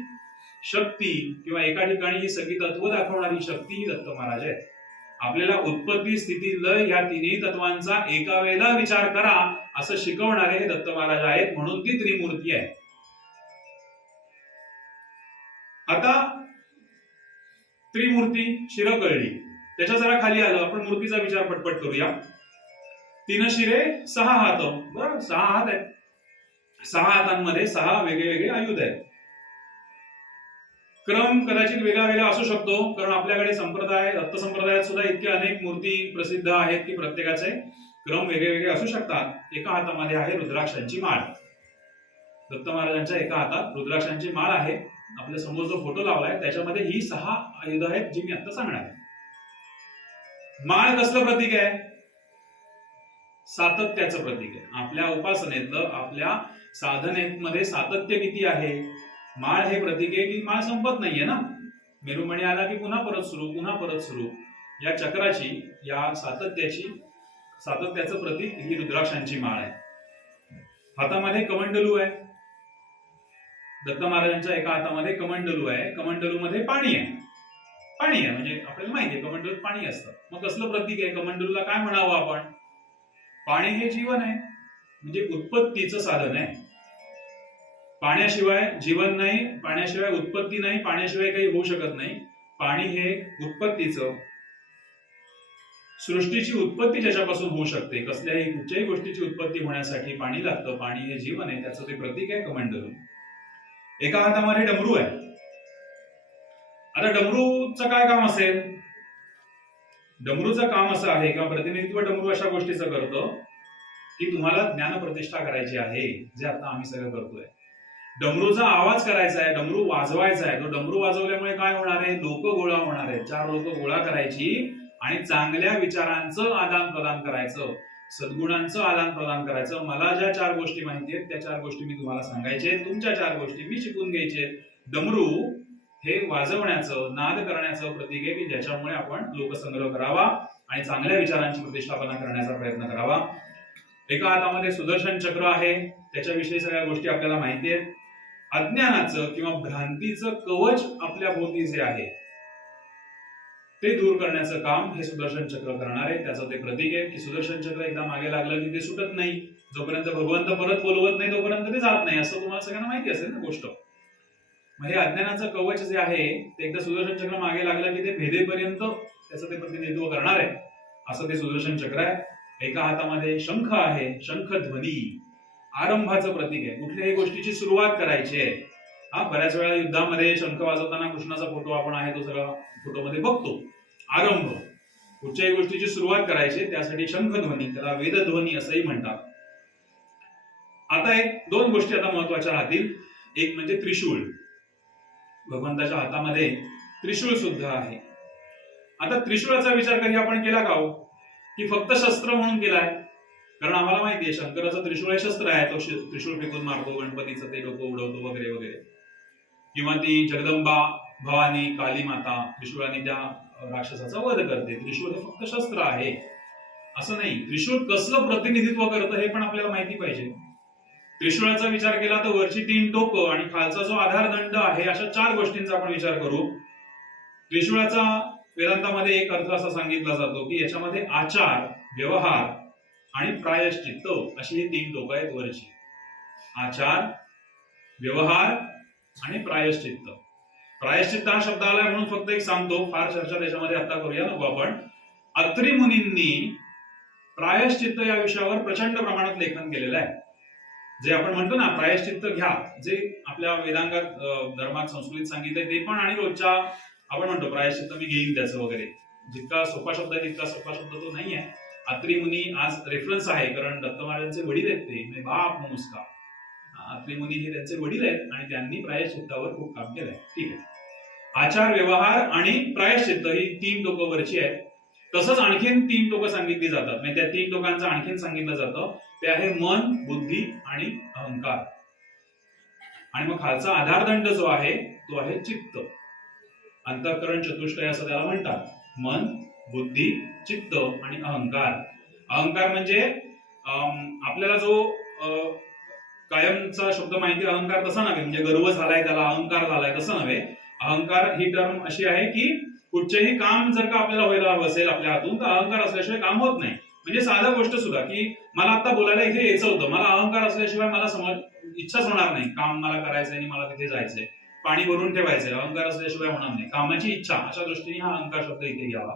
शक्ती किंवा एका ठिकाणी ही सगळी तत्व दाखवणारी शक्ती ही दत्त महाराज आहेत. आपल्याला उत्पत्ती, स्थिती, लय या 3ही तत्वांचा एका वेळेला विचार करा असं शिकवणारे हे दत्त महाराज आहेत, म्हणून ती त्रिमूर्ती आहे. आता त्रिमूर्ती शिरं कळली, त्याच्या जरा खाली आलं, आपण मूर्तीचा विचार पटपट करूया. 3 शिरे, 6 हात. बरोबर, 6 हात आहेत. 6 हातांमध्ये 6 वेगळे आयुध आहेत. क्रम कदाचित वेगळा वेगळा असू शकतो, कारण आपल्याकडे संप्रदाय, दत्त संप्रदायात सुद्धा इतके अनेक मूर्ती प्रसिद्ध आहेत की प्रत्येकाचे क्रम वेगळे असू शकतात. एका हातामध्ये आहे रुद्राक्षांची माळ. दत्त महाराजांच्या एका हातात रुद्राक्षांची माळ आहे. आपल्या समोर जो फोटो लावलाय त्याच्यामध्ये ही 6 आयुध आहेत जी मी आता सांगणार आहे. माळ कसलं प्रतीक आहे? सातत्याचं प्रतीक आहे. आपल्या उपासनेतलं, आपल्या साधनेमध्ये सातत्य किती आहे? माळ हे प्रतीक आहे की माळ संपत नाहीये ना. मेरुमणी आला की पुन्हा परत सुरू, पुन्हा परत सुरू. या चक्राची, या सातत्याचं प्रतीक ही रुद्राक्षांची माळ आहे. हातामध्ये कमंडलू आहे. दत्त महाराजांच्या एका हातामध्ये कमंडलू आहे. कमंडलू मध्ये पाणी आहे. म्हणजे आपल्याला माहिती आहे कमंडलूत पाणी असतं. मग कसलं प्रतीक आहे? कमंडलूला काय म्हणावं आपण? पाणी हे जीवन आहे, म्हणजे उत्पत्तीचं साधन आहे. पाण्याशिवाय जीवन नाही, पाण्याशिवाय उत्पत्ती नाही, पाण्याशिवाय काही होऊ शकत नाही. पाणी हे उत्पत्तीचं, सृष्टीची उत्पत्ती ज्याच्यापासून होऊ शकते, कुठच्याही गोष्टीची उत्पत्ती होण्यासाठी पाणी लागतं. पाणी हे जीवन आहे, त्याचं ते प्रतीक आहे कमंडलू. एका हातामध्ये डमरू आहे. आता डमरूचं काय काम असेल? डमरूचं काम असं आहे, किंवा प्रतिनिधित्व डमरू अशा गोष्टीचं करतं की तुम्हाला ज्ञान प्रतिष्ठा करायची आहे, जे आता आम्ही सगळं करतोय. डमरूचा आवाज करायचा आहे, डमरू वाजवायचा आहे. तो डमरू वाजवल्यामुळे काय होणार आहे? लोक गोळा होणार आहे. 4 लोक गोळा करायची आणि चांगल्या विचारांचं आदान प्रदान करायचं, सद्गुणांचं आदान प्रदान करायचं. मला ज्या 4 गोष्टी माहिती आहेत त्या 4 गोष्टी मी तुम्हाला सांगायचे, तुमच्या 4 गोष्टी मी शिकून घ्यायचे. डमरू हे वाजवण्याचं, नाद करण्याचं प्रतीक आहे की ज्याच्यामुळे आपण लोकसंग्रह करावा आणि चांगल्या विचारांची प्रतिष्ठापना करण्याचा प्रयत्न करावा. एका हातामध्ये सुदर्शन चक्र आहे, त्याच्याविषयी सगळ्या गोष्टी आपल्याला माहिती आहेत. अज्ञानाचं किंवा भ्रांतीचं कवच आपल्या भोवती जे आहे ते दूर करण्याचं काम हे सुदर्शन चक्र करणार आहे. त्याचं ते प्रतीक आहे की सुदर्शन चक्र एकदा मागे लागलं की ते सुटत नाही. जोपर्यंत भगवंत परत बोलवत नाही तोपर्यंत ते जात नाही, असं तुम्हाला सगळ्यांना माहिती असेल ना गोष्ट. मग हे अज्ञानाचं कवच जे आहे ते एकदा सुदर्शन चक्र मागे लागलं की ते भेदेपर्यंत त्याचं ते प्रतिनिधित्व करणार आहे. असं ते सुदर्शन चक्र आहे. एका हातामध्ये शंख आहे. शंख ध्वनी आरंभाचं प्रतीक आहे. कुठल्याही गोष्टीची सुरुवात करायची आहे. बऱ्याच वेळा युद्धामध्ये शंख वाजवताना कृष्णाचा फोटो आपण आहे तो सगळा फोटोमध्ये बघतो. आरंभ, कुठच्याही गोष्टीची सुरुवात करायची, त्यासाठी शंख ध्वनी, त्याला वेदध्वनी असंही म्हणतात. आता 2 गोष्टी आता महत्वाच्या राहतील. एक म्हणजे त्रिशूळ. भगवंताच्या हातामध्ये त्रिशूळ सुद्धा आहे. आता त्रिशूळाचा विचार कधी आपण केला का हो? की फक्त शस्त्र म्हणून केलाय? कारण आम्हाला माहिती आहे शंकराचं त्रिशूळ हे शस्त्र आहे. तो त्रिशूळ फेकून मारतो, गणपतीचं ते डोकं उडवतो वगैरे वगैरे. किंवा ती जगदंबा भवानी काली माता त्रिशूळाने त्या राक्षसाचा वध करते. त्रिशूळ हे फक्त शस्त्र आहे असं नाही. त्रिशूळ कसलं प्रतिनिधित्व करतं हे पण आपल्याला माहिती पाहिजे. त्रिशूळाचा विचार केला तर वरची 3 टोकं आणि खालचा जो आधारदंड आहे, अशा 4 गोष्टींचा आपण विचार करू. त्रिशूळाचा वेदांतामध्ये एक अर्थ असा सांगितला जातो की याच्यामध्ये आचार, व्यवहार आणि प्रायश्चित्त अशी ही 3 टोकं आहेत वरची. आचार, व्यवहार आणि प्रायश्चित्त. प्रायश्चित्त हा शब्द आलाय म्हणून फक्त एक सांगतो, फार चर्चा त्याच्यामध्ये आता करूया नको आपण. अत्री मुनींनी प्रायश्चित्त या विषयावर प्रचंड प्रमाणात लेखन केलेलं आहे. जे आपण म्हणतो ना प्रायश्चित्त घ्या, जे आपल्या वेदांगात धर्मात संस्कृतीत सांगितलंय ते पण, आणि रोजच्या आपण म्हणतो प्रायश्चित्त मी घेईन त्याचं वगैरे. जितका सोपा शब्द आहे तितका सोपा शब्द तो नाहीये. अत्री मुनी आज रेफरन्स आहे कारण दत्त महाराजांचे वडील आहेत ते, बाप मुस्का. अत्री मुनी हे त्यांचे वडील आहेत आणि त्यांनी प्रायश्चित्तावर खूप काम केलंय. ठीक आहे. आचार, व्यवहार आणि प्रायश्चित्त ही 3 टोकं वरची आहेत. तसंच आणखीन 3 टोकं सांगितली जातात. म्हणजे त्या 3 टोकांचं आणखीन सांगितलं जातं, ते आहे मन, बुद्धी आणि अहंकार. आणि मग खालचा आधारदंड जो आहे तो आहे चित्त. अंतःकरण चतुष्टय असं त्याला म्हणतात. मन, बुद्धी, चित्त आणि अहंकार. अहंकार म्हणजे आपल्याला जो कायमचा शब्द माहिती अहंकार तसा नव्हे, म्हणजे गर्व झालाय त्याला अहंकार झालाय तसं नव्हे. अहंकार ही टर्म अशी आहे की कुठचेही काम जर का आपल्याला व्हायला हवं असेल आपल्या हातून तर अहंकार असल्याशिवाय काम होत नाही. म्हणजे साधा गोष्ट सुद्धा की मला आता बोलायला इथे यायचं होतं, मला अहंकार असल्याशिवाय मला इच्छाच होणार नाही. काम मला करायचंय आणि मला तिथे जायचंय, पाणी भरून ठेवायचंय, अहंकार असल्याशिवाय होणार नाही. कामाची इच्छा, अशा दृष्टीने हा अहंकार शब्द इथे घ्यावा.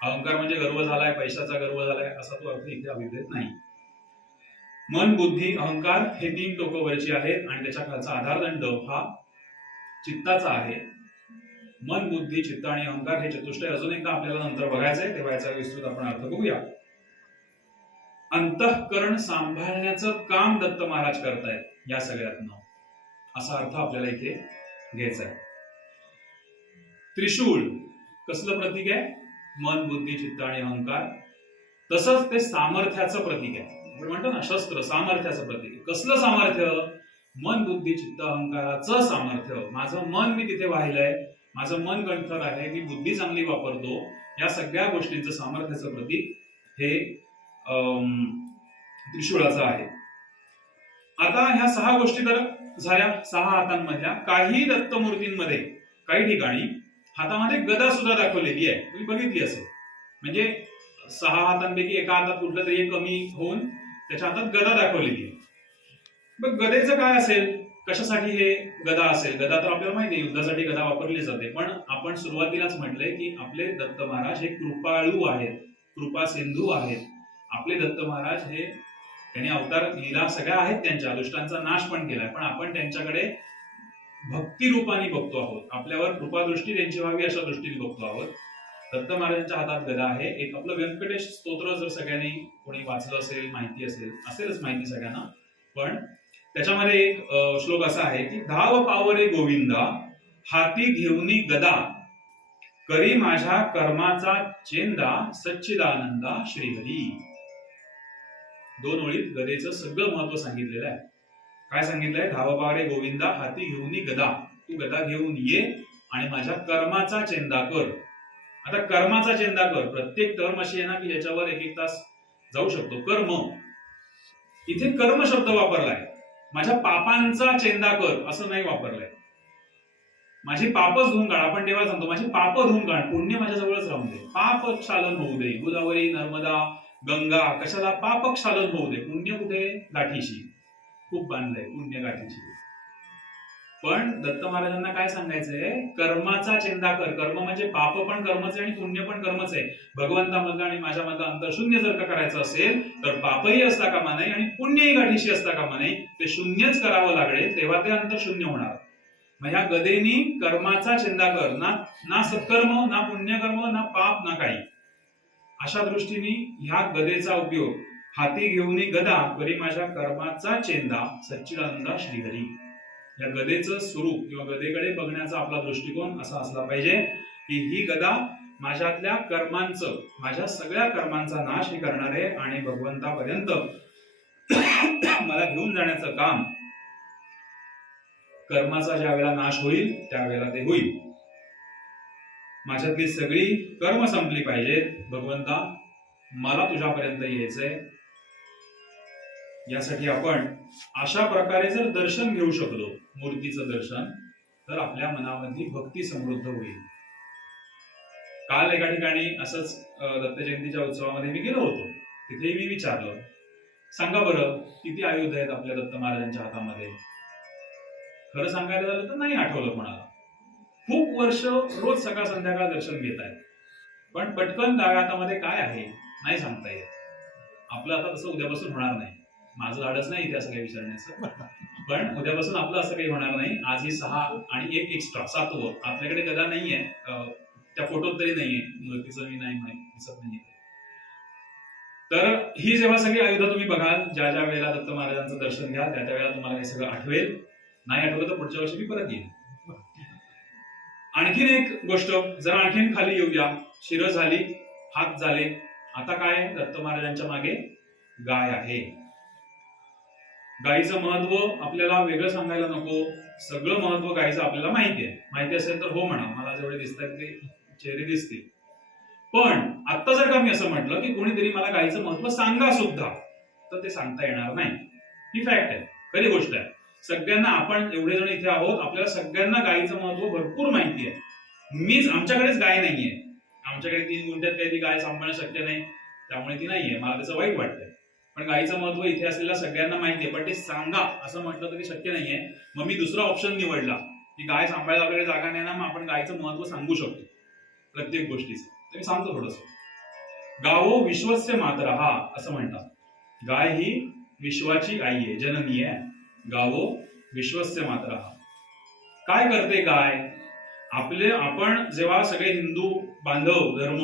अहंकार म्हणजे गर्व झालाय, पैशाचा गर्व झालाय असा तो अर्थ इथे अभिप्रेत नाही. मन, बुद्धी, अहंकार हे 3 टोकं वरची आहेत आणि त्याच्या खालचा आधारदंड हा चित्ताचा आहे. मन, बुद्धी, चित्त आणि अहंकार हे चतुष्टय अजून एकदा आपल्याला नंतर बघायचंय, तेव्हा याचा विस्तृत आपण अर्थ बघूया. अंतःकरण सांभाळण्याचं काम दत्त महाराज करतायत या सगळ्यातनं, असा अर्थ आपल्याला इथे घ्यायचा आहे. त्रिशूळ कसलं प्रतीक आहे? मन, बुद्धी, चित्त आणि अहंकार. तसंच ते सामर्थ्याचं प्रतीक आहे. आपण म्हणतो ना शस्त्र, सामर्थ्याचं प्रतीक आहे. कसलं सामर्थ्य? मन, बुद्धी, चित्त, अहंकाराचं सामर्थ्य. माझं मन मी तिथे वाहिलंय, माझं मन गंठर आहे, मी बुद्धी चांगली वापरतो, या सगळ्या गोष्टींचं सामर्थ्याचं प्रतीक हे त्रिशूळाचं आहे. आता ह्या 6 गोष्टी तर झाल्या 6 हातांमधल्या. काही दत्तमूर्तींमध्ये काही ठिकाणी हातामध्ये गदा सुद्धा दाखवलेली आहे, तुम्ही बघितली असेल. म्हणजे 6 हातांपैकी एका हातात कुठलं तरी एक कमी होऊन त्याच्या हातात गदा दाखवलेली आहे. मग गदेचं काय असेल, कशासाठी हे गदा असेल? गदा तर आपल्याला माहिती आहे, युद्धासाठी गदा वापरली जाते. पण आपण सुरुवातीलाच म्हटलंय की आपले दत्त महाराज हे कृपाळू आहेत, कृपा सिंधू आहेत. आपले दत्त महाराज हे त्यांनी अवतार लीला सगळ्या आहेत त्यांच्या, दुष्टांचा नाश पण केलाय, पण आपण त्यांच्याकडे भक्ती रूपाने बघतो आहोत. आपल्यावर कृपादृष्टी त्यांची व्हावी अशा दृष्टीने बघतो आहोत. दत्त महाराजांच्या हातात गदा आहे. एक आपलं व्यंकटेश स्तोत्र जर सगळ्यांनी कोणी वाचलं असेल, माहिती असेलच माहिती सगळ्यांना, पण त्याच्यामध्ये एक श्लोक असा आहे की धाव पावरे गोविंदा हाती घेऊनी गदा करी माझ्या कर्माचा चेंदा सच्चिदानंदा श्रीहरी. 2 ओळीत गदेचं सगळं महत्व सांगितलेलं आहे. काय सांगितलंय? धाव पावरे गोविंदा हाती घेऊनी गदा, तू गदा घेऊन ये आणि माझ्या कर्माचा चेंदा कर. आता कर्माचा चेंदा कर, प्रत्येक टर्म अशी आहे ना की याच्यावर 1-1 तास जाऊ शकतो. कर्म, इथे कर्म शब्द वापरलाय. माझ्या पापांचा चेंदा कर असं नाही वापरलंय. माझी पापच धुवून काढ. आपण देवाला सांगतो माझी पाप धुवून काढ, पुण्य माझ्या जवळच राहून दे, पाप क्षालन होऊ दे. गोदावरी, नर्मदा, गंगा कशाला पाप क्षालन होऊ दे. पुण्य कुठे? गाठीशी. खूप बांधलंय पुण्य गाठीशी. पण दत्त महाराजांना काय सांगायचंय? कर्माचा चेंदा कर. कर्म म्हणजे पाप पण कर्मच आहे आणि पुण्य पण कर्मच आहे. भगवंतामधलं आणि माझ्यामधलं अंतर शून्य जर का करायचं असेल तर पापही असता कामा नाही आणि पुण्यही गाठीशी असता कामा नाही. ते शून्यच करावं लागेल, तेव्हा ते अंतर शून्य होणार. मग ह्या गदेनी कर्माचा चेंदा कर, ना सत्कर्म, ना पुण्यकर्म, ना पाप, ना काही. अशा दृष्टीने ह्या गदेचा उपयोग, हाती घेऊनी गदा करी माझ्या कर्माचा चेंदा सच्चिदानंदा श्रीहरी. या गदेचं स्वरूप किंवा गदेकडे बघण्याचा आपला दृष्टिकोन असा असला पाहिजे की ही गदा माझ्यातल्या कर्मांचं, माझ्या सगळ्या कर्मांचा नाश ही करणार आहे आणि भगवंतापर्यंत मला घेऊन जाण्याचं काम. कर्माचा ज्या वेळेला नाश होईल त्यावेळेला ते होईल. माझ्यातली सगळी कर्म संपली पाहिजेत. भगवंता मला तुझ्यापर्यंत यायचंय. यासाठी आपण अशा प्रकारे जर दर्शन घेऊ शकलो, मूर्तीचं दर्शन, तर आपल्या मनामधली भक्ती समृद्ध होईल. काल एका ठिकाणी असंच दत्त जयंतीच्या उत्सवामध्ये मी गेलो होतो. तिथेही मी विचारलं, सांगा बरं किती आयुध आहेत आपल्या दत्त महाराजांच्या हातामध्ये? खरं सांगायला झालं तर नाही आठवलं कोणाला. खूप वर्ष रोज सकाळ संध्याकाळ दर्शन घेत आहेत, पण पटकन डाव्या हातामध्ये काय आहे नाही सांगता येत. आपलं आता तसं उद्यापासून होणार नाही. माझं धाडस नाही इथे असं काही विचारण्याचं, पण उद्यापासून आपलं असं काही होणार नाही. आज ही 6 आणि 1 एक्स्ट्रा 7वं. आपल्याकडे गदा नाहीये, त्या फोटोत तरी नाहीये, मूर्तीचं मी नाही दिसत नाहीये. तर ही जेव्हा सगळी आयुधं तुम्ही बघाल, ज्या ज्या वेळेला दत्त महाराजांचं दर्शन घ्याल त्या वेळेला तुम्हाला हे सगळं आठवेल. नाही आठवलं तर पुढच्या वर्षी मी परत येईन. आणखीन एक गोष्ट, जरा आणखीन खाली येऊया. शिरं झाली, हात झाले. आता काय? दत्त महाराजांच्या मागे गाय आहे. गायीचं महत्व आपल्याला वेगळं सांगायला नको. सगळं महत्व गायीचं आपल्याला माहिती आहे. माहिती असेल तर हो म्हणा. मला जेवढे दिसतात ते चेहरे दिसतील. पण आता जर का मी असं म्हटलं की कोणीतरी मला गायीचं महत्व सांगा सुद्धा, तर ते सांगता येणार नाही. ही फॅक्ट आहे, खरी गोष्ट आहे. सगळ्यांना, आपण एवढे जण इथे आहोत, आपल्याला सगळ्यांना गायीचं महत्व भरपूर माहिती आहे. आमच्याकडेच गाय नाहीये. आमच्याकडे 3 गुंठ्यात काही ती गाय सांभाळणं शक्य नाही, त्यामुळे ती नाहीये. मला त्याचं वाईट वाटतंय. पण गायीचं महत्व इथे असलेल्या सगळ्यांना माहितीये, पण ते सांगा असं म्हटलं तरी शक्य नाहीये. मग मी दुसरा ऑप्शन निवडला की गाय सांभाळायला आपल्याकडे जागा नाही ना, मग आपण गायीचं महत्व सांगू शकतो प्रत्येक गोष्टीचं. तर मी सांगतो थोडस. गावो विश्वस्य मातरहा असं म्हणतात. गाय ही विश्वाची आई आहे, जननी आहे. गावो विश्वस्य मातरहा. काय करते गाय? आपण जेव्हा सगळे हिंदू बांधव धर्म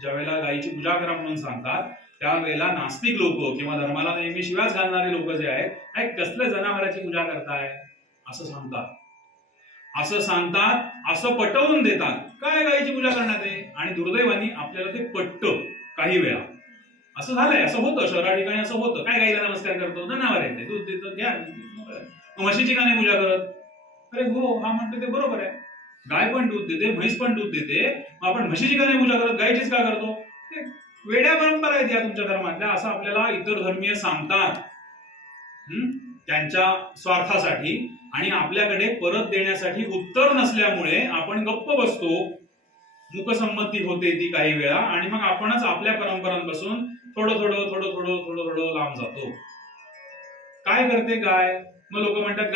ज्या वेळेला गायीची पूजा करा म्हणून सांगतात, त्यावेळेला नास्तिक लोक किंवा धर्माला नेहमी शिवाच घालणारे लोक जे आहेत, कसल्या जनावरांची पूजा करताय असं सांगतात, असं पटवून देतात. काय गायीची पूजा करण्यात आहे? आणि दुर्दैवानी आपल्याला ते पटतं काही वेळा. असं झालंय, असं होतं, शहरा ठिकाणी असं होतं. काय गायीला नमस्कार करतो? जनावर आहे ते, दूध देतं, घ्या. म्हशीची का नाही पूजा करत? अरे हो, हा म्हणतो ते बरोबर आहे. गाय पण दूध देते, म्हैस पण दूध देते, मग आपण म्हशीची का नाही पूजा करत, गायचीच का करतो? वेड्या परंपरा आहेत या तुमच्या धर्मातल्या, असं आपल्याला इतर धर्मीय सांगतात त्यांच्या स्वार्थासाठी, आणि आपल्याकडे परत देण्यासाठी उत्तर नसल्यामुळे आपण गप्प बसतो, मुकसंमती होते ती काही वेळा, आणि मग आपणच आपल्या परंपरांपासून थोडं थोडं थोडं थोडं थोडं थोडं लांब जातो. काय करते गाय? मग लोक म्हणतात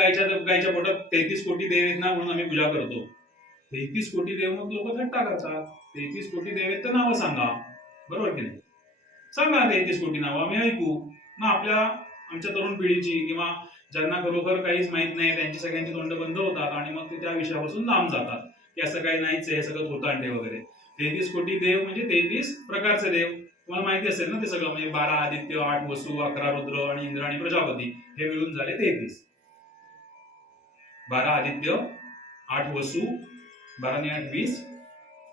गायच्या पोटात 33 कोटी देव आहेत ना, म्हणून आम्ही पूजा करतो. 33 कोटी देव, मग लोक थट्टा करतात. 33 कोटी देव आहेत तर नावं सांगा, बरोबर की नाही? सांगा 33 कोटी नावं, आम्ही ऐकू. मग आमच्या तरुण पिढीची किंवा ज्यांना खरोखर काहीच माहित नाही त्यांची सगळ्यांची तोंड बंद होतात, आणि मग ते त्या विषयापासून लांब जातात की असं काही नाहीच आहे, हे सगळं थोतांडे वगैरे. 33 कोटी देव म्हणजे 33 प्रकारचे देव, तुम्हाला माहिती असेल ना ते सगळं, म्हणजे 12 आदित्य, 8 वसु, 11 रुद्र आणि इंद्र आणि प्रजापती, हे मिळून झाले 33. 12 आदित्य, 8 वसु, 12 आणि 8 20,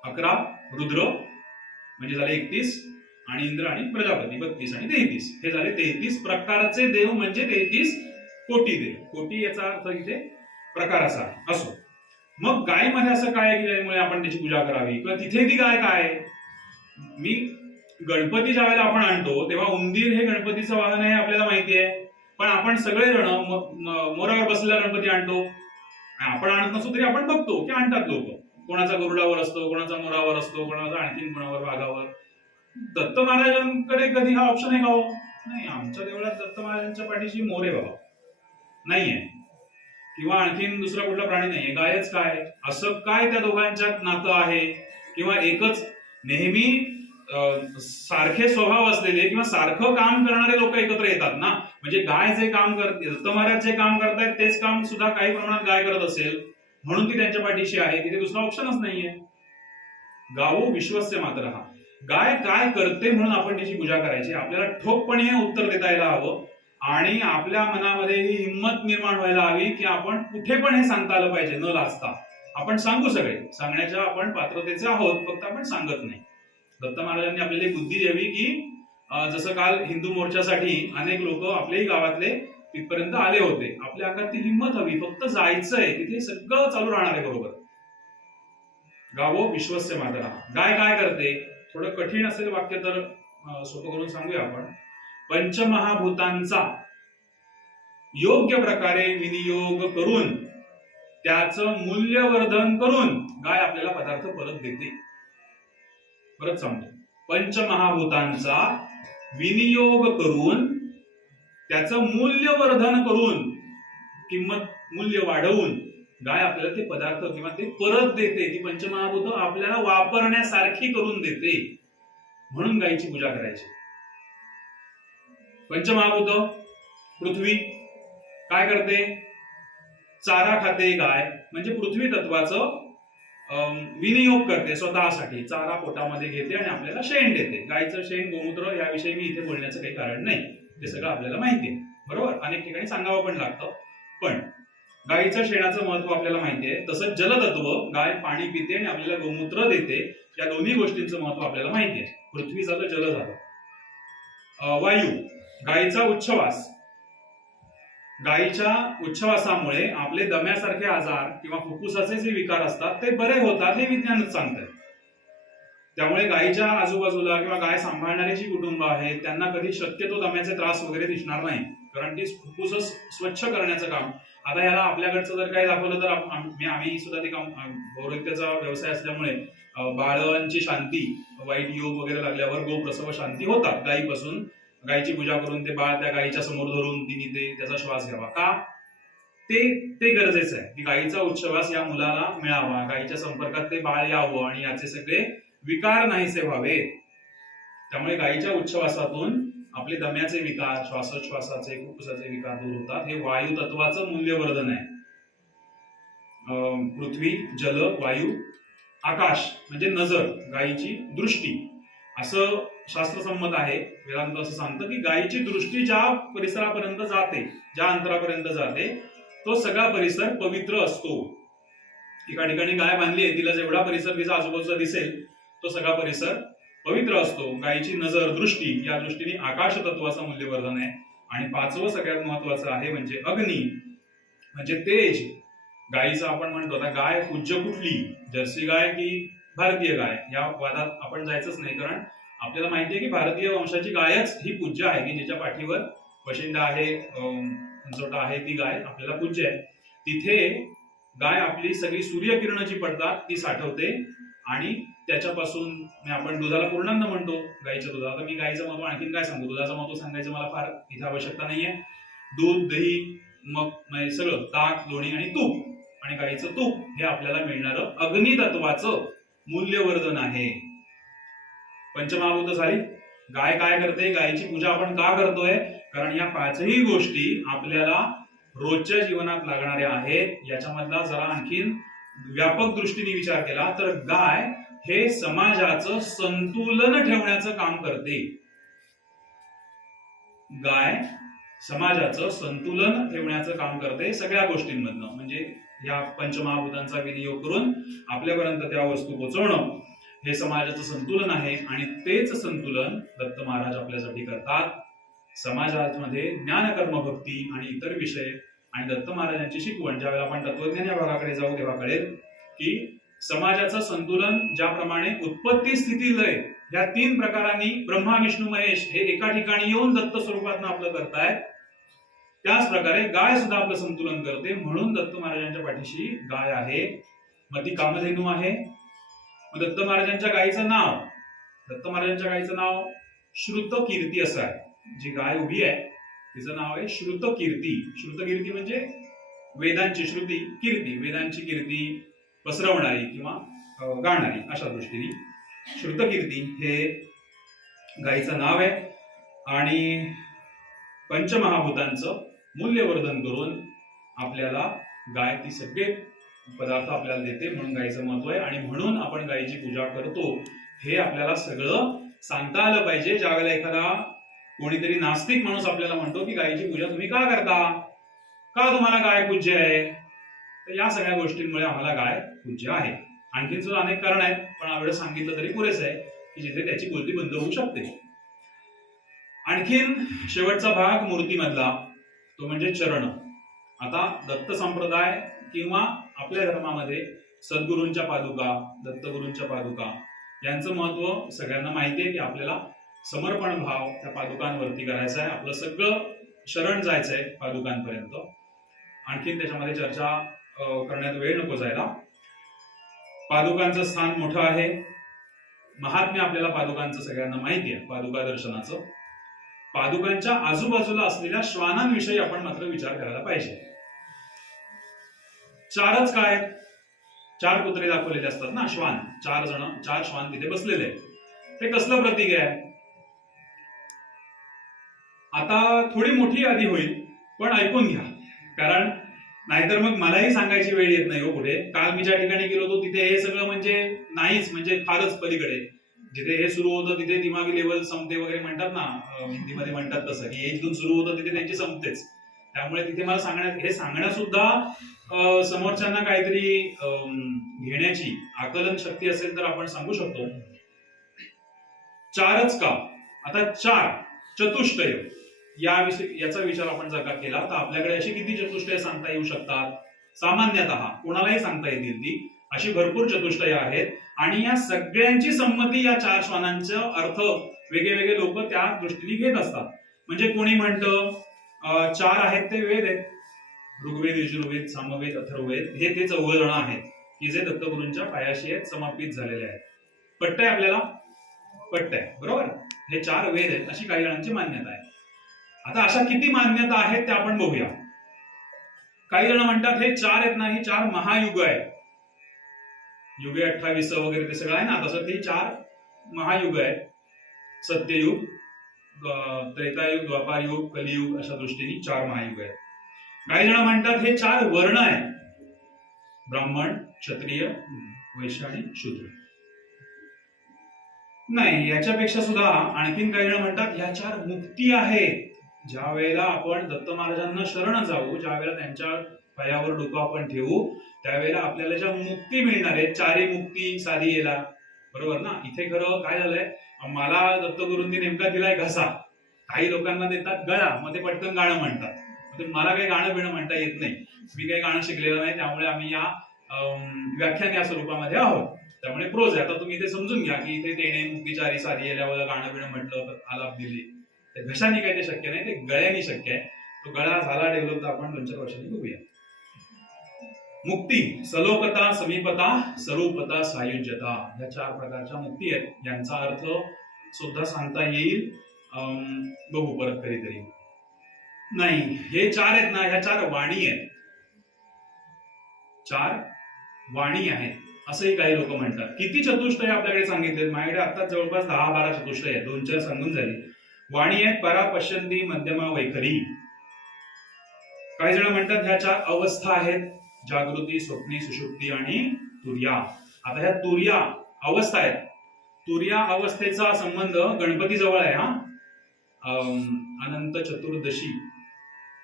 11 रुद्र म्हणजे झाले 31, आणि इंद्र आणि प्रजापती 32 आणि 33, हे झाले 33 प्रकारचे देव, म्हणजे 33 कोटी देव. कोटी याचा अर्थ इथे प्रकार असा असो. मग गायमध्ये असं काय की ज्यामुळे आपण त्याची पूजा करावी, किंवा तिथे ती गाय काय? मी गणपती ज्या वेळेला आपण आणतो तेव्हा उंदीर हे गणपतीचं वाहन आहे आपल्याला माहिती आहे, पण आपण सगळेजण मोरावर बसलेला गणपती आणतो. आपण आणत नसतो तरी आपण बघतो की आणतात लोक, कोणाचा गरुडावर असतो, कोणाचा मोरावर असतो, कोणाचा आणखीन कोणावर वाघावर. दत्त महाराजांकडे कधी हा ऑप्शन आहे का हो? नाही. आमच्या देवळात दत्त महाराजांच्या पाठीशी मोर आहे बाबा, नाहीये, किंवा आणखीन दुसरा कुठला प्राणी नाहीये. गायच काय? असं काय त्या दोघांच्यात नातं आहे? किंवा एकच नेहमी सारखे स्वभाव असलेले किंवा सारखं काम करणारे लोक एकत्र येतात ना, म्हणजे गाय जे काम करते, दत्त महाराज जे काम करतायत तेच काम सुद्धा काही प्रमाणात गाय करत असेल, म्हणून ती त्यांच्या पाठीशी आहे. तिथे दुसरा ऑप्शनच नाहीये. गावो विश्वस्य मातरः, गाय काय करते म्हणून आपण तिची पूजा करायची. आपल्याला ठोकपणे हे उत्तर देता यायला हवं, आणि आपल्या मनामध्ये ही हिंमत निर्माण व्हायला हवी की आपण कुठे पण हे सांगता आलं पाहिजे न लाजता. आपण सांगू, सगळे सांगण्याच्या आपण पात्रतेचे आहोत, फक्त आपण सांगत नाही. दत्त महाराजांनी आपल्याला बुद्धी द्यावी की जसं काल हिंदू मोर्चासाठी अनेक लोक आपल्याही गावातले तिथपर्यंत आले होते, आपल्या अंगात ती हिंमत हवी, फक्त जायचंय, तिथे सगळं चालू राहणार आहे बरोबर. गावो विश्वस्य मातरः, गाय काय करते? थोडं कठीण असेल वाक्य तर सोपं करून सांगूया आपण. पंचमहाभूतांचा योग्य प्रकारे विनियोग करून त्याचं मूल्यवर्धन करून गाय आपल्याला पदार्थ परत देते. परत सांगतो, पंचमहाभूतांचा विनियोग करून त्याचं मूल्यवर्धन करून, किंमत मूल्य वाढवून गाय आपल्याला ते पदार्थ किंवा ते परत देते. ती पंचमहाभूत आपल्याला वापरण्यासारखी करून देते, म्हणून गायीची पूजा करायची. पंचमहाभूत, पृथ्वी काय करते? चारा खाते गाय, म्हणजे पृथ्वी तत्वाचं विनियोग करते स्वतःसाठी. चारा पोटामध्ये घेते आणि आपल्याला शेण देते. गायचं शेण, गोमूत्र याविषयी मी इथे बोलण्याचं काही कारण नाही, ते सगळं आपल्याला माहिती आहे, बरोबर. अनेक ठिकाणी सांगावं पण लागतं, पण गायीचं शेणाचं महत्व आपल्याला माहिती आहे. तसंच जलतत्व, गाय पाणी पिते आणि आपल्याला गोमूत्र देते, या दोन्ही गोष्टींचं महत्व आपल्याला माहिती आहे. पृथ्वी झालं, जल झालं. वायू, गायीचा उच्छवास. गायीच्या उच्छवासामुळे आपले दम्यासारखे आजार किंवा फुफ्फुसाचे जे विकार असतात ते बरे होतात, हे विज्ञानच सांगतंय. त्यामुळे गायीच्या आजूबाजूला किंवा गाय सांभाळणारी जी कुटुंब आहेत त्यांना कधी शक्यतो दम्याचे त्रास वगैरे दिसणार नाही, कारण ती फुफ्फुस स्वच्छ करण्याचं काम. आता याला आपल्याकडचं जर काही दाखवलं तर आम्ही सुद्धा ते काम, पौरोहित्याचा व्यवसाय असल्यामुळे बाळांची शांती, वाईट योग वगैरे लागल्यावर गोप्रसव शांती होतात गायीपासून. गायीची पूजा करून ते बाळ त्या गायीच्या समोर धरून तिने त्याचा श्वास घ्यावा. का? ते गरजेचं आहे की गायीचा उच्छवास या मुलाला मिळावा, गायीच्या संपर्कात ते बाळ यावं आणि याचे सगळे विकार नाहीसे व्हावेत. त्यामुळे गायीच्या उच्छवासातून आपले दम्याचे विकार, श्वासोच्छवासाचे, फुफ्फुसाचे विकार दूर होतात. हे वायू तत्वाचं मूल्यवर्धन आहे. पृथ्वी, जल, वायू, आकाश म्हणजे नजर, गायीची दृष्टी. असं शास्त्रसंमत आहे, वेदांत असं सांगतं की गायीची दृष्टी ज्या परिसरापर्यंत जाते, ज्या अंतरापर्यंत जाते, तो सगळा परिसर पवित्र असतो. एका ठिकाणी गाय बांधली आहे, तिला जेवढा परिसर तिचा आजूबाजूचा दिसेल तो सगळा परिसर पवित्र असतो. गायीची नजर, दृष्टी, या दृष्टीने आकाश तत्वाचं मूल्यवर्धन आहे. आणि पाचवं सगळ्यात महत्वाचं आहे म्हणजे अग्नी, म्हणजे तेज. गायीचं आपण म्हणतो, आता गाय पूज्य कुठली, जर्सी गाय की भारतीय गाय, या वादात आपण जायचंच नाही. कारण आपल्याला माहिती आहे की भारतीय वंशाची गायच ही पूज्य आहे, की ज्याच्या पाठीवर वशिंडा आहे, उंचवटा आहे, ती गाय आपल्याला पूज्य आहे. तिथे गाय आपली सगळी सूर्यकिरणं जी पडतात ती साठवते आणि त्याच्यापासून आपण दुधाला पूर्णांन म्हणतो, गाईच्या दुधाला. आता मी गाईचं महत्व आणखीन काय सांगू, दुधाचं महत्व सांगायचं मला फार इथे आवश्यकता नाहीये. दूध, दही, मग सगळं, ताक, लोणी आणि तूप, आणि गाईचं तूप हे आपल्याला मिळणारं अग्नितत्वाचं मूल्यवर्धन आहे. पंचमहाभूत झाली. गाय काय करते, गायीची पूजा आपण का करतोय, कारण या पाचही गोष्टी आपल्याला रोजच्या जीवनात लागणाऱ्या आहेत. याच्यामधला जरा आणखीन व्यापक दृष्टीने विचार केला तर गाय हे समाजाचं संतुलन ठेवण्याचं काम करते. गाय समाजाचं संतुलन ठेवण्याचं काम करते सगळ्या गोष्टींमधनं. म्हणजे या पंचमहाभूतांचा विनियोग करून आपल्यापर्यंत त्या वस्तू पोहोचवणं हे समाजाचं संतुलन आहे. आणि तेच संतुलन दत्त महाराज आपल्यासाठी करतात. समाजामध्ये ज्ञान, कर्म, भक्ती आणि इतर विषय आणि दत्त महाराजांची शिकवण, ज्यावेळेला आपण तत्वज्ञान या भागाकडे जाऊ तेव्हा कळेल की समाजाचं संतुलन ज्याप्रमाणे उत्पत्ती, स्थिती, लय या 3 प्रकारांनी ब्रह्मा, विष्णू, महेश हे एका ठिकाणी येऊन दत्त स्वरूपात आपलं करतायत, त्याच प्रकारे गाय सुद्धा आपलं संतुलन करते. म्हणून दत्त महाराजांच्या पाठीशी गाय आहे. मग ती कामधेनू आहे. मग दत्त महाराजांच्या गायीचं नाव श्रुतकीर्ती असं आहे. जी गाय उभी आहे तिचं नाव आहे श्रुतकीर्ती. श्रुतकीर्ती म्हणजे वेदांची श्रुती, कीर्ती वेदांची कीर्ती पसरवणारी किंवा गाणारी, अशा दृष्टीने श्रुतकीर्ती हे गायीचं नाव आहे. आणि पंचमहाभूतांचं मूल्यवर्धन करून आपल्याला गाय ती सगळे पदार्थ आपल्याला देते, म्हणून गायीचं महत्व आहे. आणि म्हणून आपण गायीची पूजा करतो हे आपल्याला सगळं सांगता आलं पाहिजे. ज्यावेळेला एखादा कोणीतरी नास्तिक माणूस आपल्याला म्हणतो की गायीची पूजा तुम्ही का करता, का तुम्हाला गाय पूज्य आहे, तर या सगळ्या गोष्टींमुळे आम्हाला गाय पूज्य आहे. आणखीन सुद्धा अनेक कारण आहेत, पण एवढं सांगितलं तरी पुरेसं आहे की जिथे त्याची बोलती बंद होऊ शकते. आणखीन शेवटचा भाग मूर्तीमधला, तो म्हणजे चरण. आता दत्त संप्रदाय किंवा आपल्या धर्मामध्ये सद्गुरूंच्या पादुका, दत्तगुरूंच्या पादुका यांचं महत्व सगळ्यांना माहिती आहे की आपल्याला समर्पण भाव त्या पादुकांवरती करायचा आहे. आपलं सगळं शरण जायचंय पादुकांपर्यंत. आणखीन त्याच्यामध्ये चर्चा करण्यात वेळ नको जायला. पादुकांचं स्थान मोठं आहे. महात्म्य आपल्याला पादुकांचं सगळ्यांना माहिती आहे, पादुका दर्शनाचं. पादुकांच्या आजूबाजूला असलेल्या श्वानांविषयी आपण मात्र विचार करायला पाहिजे. 4च काय, 4 कुत्रे दाखवलेले असतात ना, श्वान, 4 श्वान तिथे बसलेले. ते कसलं प्रतीक आहे. आता थोडी मोठी यादी होईल, पण ऐकून घ्या, कारण नाहीतर मग मलाही सांगायची वेळ येत नाही हो पुढे. काल मी ज्या ठिकाणी गेलो होतो तिथे हे सगळं म्हणजे नाहीच, म्हणजे फारच पलीकडे. जिथे हे सुरू होतं तिथे दिमागी लेवल संपते वगैरे म्हणतात ना, हिंदीमध्ये म्हणतात तसं, की हे जिथून सुरू होतं तिथे त्यांची संपतेच. त्यामुळे तिथे मला हे सांगण्यात सुद्धा समोरच्यांना काहीतरी घेण्याची आकलन शक्ती असेल तर आपण सांगू शकतो. 4च का, आता 4 चतुष्टय याचा विचार आपण जर का केला तर आपल्याकडे अशी किती चतुष्टय सांगता येऊ शकतात. सामान्यतः कोणालाही सांगता येतील ती अशी भरपूर चतुष्टय आहेत. आणि या सगळ्यांची संमती या 4 श्वानांचं अर्थ वेगळे लोक त्या दृष्टीने घेत असतात. म्हणजे कोणी म्हणतं 4 आहेत ते वेद आहेत, ऋग्वेद, यजुर्वेद, सामवेद, अथर्ववेद, हे ते 14 जण आहेत की जे दत्तगुरूंच्या पायाशी आहेत, समर्पित झालेले आहेत. पटतंय आपल्याला, पटतंय बरोबर. हे 4 वेद आहेत अशी काही जणांची मान्यता आहे. आता अशा किती मान्यता आहेत त्या आपण बघूया. काही जण म्हणतात हे 4 आहेत ना, हे 4 महायुग आहेत, युगे 28 वगैरे ते सगळं आहे ना, तसं ते 4 महायुग आहेत. सत्ययुग, त्रेतायुग, द्वापारयुग, कलियुग, अशा दृष्टीने 4 महायुग आहेत. काही जण म्हणतात हे 4 वर्ण आहेत, ब्राह्मण, क्षत्रिय, वैश्य आणि शूद्र. नाही, याच्यापेक्षा सुद्धा आणखीन काही जण म्हणतात ह्या 4 मुक्ती आहेत. ज्या वेळेला आपण दत्त महाराजांना शरण जाऊ, ज्या वेळेला त्यांच्या पायावर डोकं आपण ठेवू, त्यावेळेला आपल्याला ज्या मुक्ती मिळणार आहेत, 4 मुक्ती साधी येला, बरोबर ना. इथे खरं काय झालंय, मला दत्तगुरूंनी नेमका दिलाय घसा, काही लोकांना देतात गळा, मग ते पटकन गाणं म्हणतात. तर मला काही गाणं बिणं म्हणता येत नाही, मी काही गाणं शिकलेलं नाही, त्यामुळे आम्ही या व्याख्यान या स्वरूपामध्ये आहोत. त्यामुळे प्रोज आहे. आता तुम्ही इथे समजून घ्या की इथे तेणे मुक्तीचारी साधी आल्यावर गाणं बिणं म्हटलं, आलाप दिली, ते घशाने काही ते शक्य नाही, ते गळ्याने शक्य आहे. तो गळा झाला डेव्हलप तर आपण 2-4 वर्षांनी बघूया. मुक्ती सलोकता, समीपता, स्वरूपता, सायुज्यता, या 4 प्रकारच्या मुक्ती आहेत. यांचा अर्थ सुद्धा सांगता येईल, बघू परत कधीतरी. नाही, हे 4 आहेत ना, ह्या 4 वाणी आहेत, 4 वाणी आहेत असंही काही लोक म्हणतात. किती चतुष्टय आपल्याकडे सांगितले? माझ्याकडे आता जवळपास 10-12 चतुष्टय आहेत, 2-4 सांगून झाली. वाणी आहेत परा, पश्यंती, मध्यमा, वैखरी. काही जण म्हणतात ह्या 4 अवस्था आहेत, जागृती, स्वप्नी, सुषुप्ती आणि तुर्या. आता ह्या तुर्या अवस्था आहेत. तुर्या अवस्थेचा संबंध गणपती जवळ आहे. अनंत चतुर्दशी,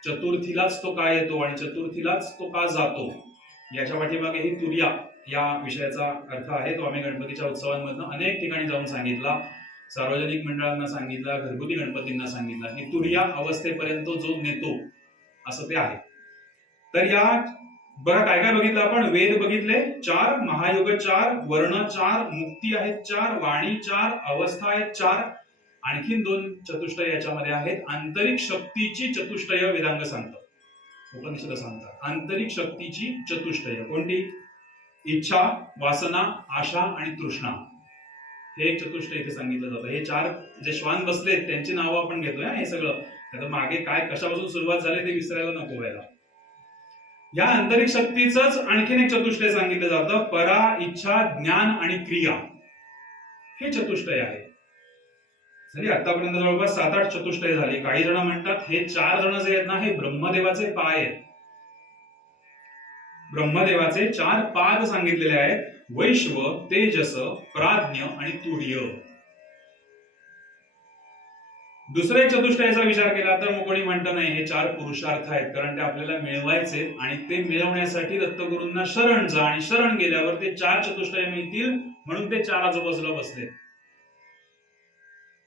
चतुर्थीलाच तो का येतो आणि चतुर्थीलाच तो का जातो, याच्या पाठीमागे ही तुर्या या विषयाचा अर्थ आहे. तो आम्ही गणपतीच्या उत्सवांमधून अनेक ठिकाणी जाऊन सांगितला, सार्वजनिक मंडळांना सांगितला, घरगुती गणपतींना सांगितला की तुर्या अवस्थेपर्यंत जो नेतो असं ते आहे. तर या बघा काय काय बघितलं आपण. वेद बघितले 4, महायुग 4, वर्ण 4, मुक्ती आहेत 4, वाणी 4, अवस्था आहेत 4, आणखीन 2 चतुष्टय याच्यामध्ये आहेत. आंतरिक शक्तीची चतुष्टय वेदांग सांगतात, उपनिषद सांगतात. आंतरिक शक्तीची चतुष्टय कोणती? इच्छा, वासना, आशा आणि तृष्णा, हे एक चतुष्टय इथे सांगितलं जातं. हे 4 जे श्वान बसलेत त्यांची नावं आपण घेतोय. हे सगळं आता मागे काय कशापासून सुरुवात झाली ते विसरायला नको व्हायला. या आंतरिक शक्तीच आणखीन एक चतुष्टय सांगितलं जातं, परा, इच्छा, ज्ञान आणि क्रिया, हे चतुष्टय आहे. सरी आतापर्यंत जवळपास 7-8 चतुष्टय झाली. काही जण म्हणतात हे 4 जण जे आहेत ना, हे ब्रह्मदेवाचे पाय आहेत. ब्रह्मदेवाचे 4 पाद सांगितलेले आहेत, वैश्व, तेजस, प्राज्ञ आणि तुर्य. दुसऱ्या एक चतुष्टयाचा विचार केला तर कोणी म्हणतं नाही, हे 4 पुरुषार्थ आहेत, कारण ते आपल्याला मिळवायचे आणि ते मिळवण्यासाठी दत्तगुरूंना शरण जा आणि शरण गेल्यावर ते 4 चतुष्टय मिळतील, म्हणून ते 4 आजूबाजूला बसले.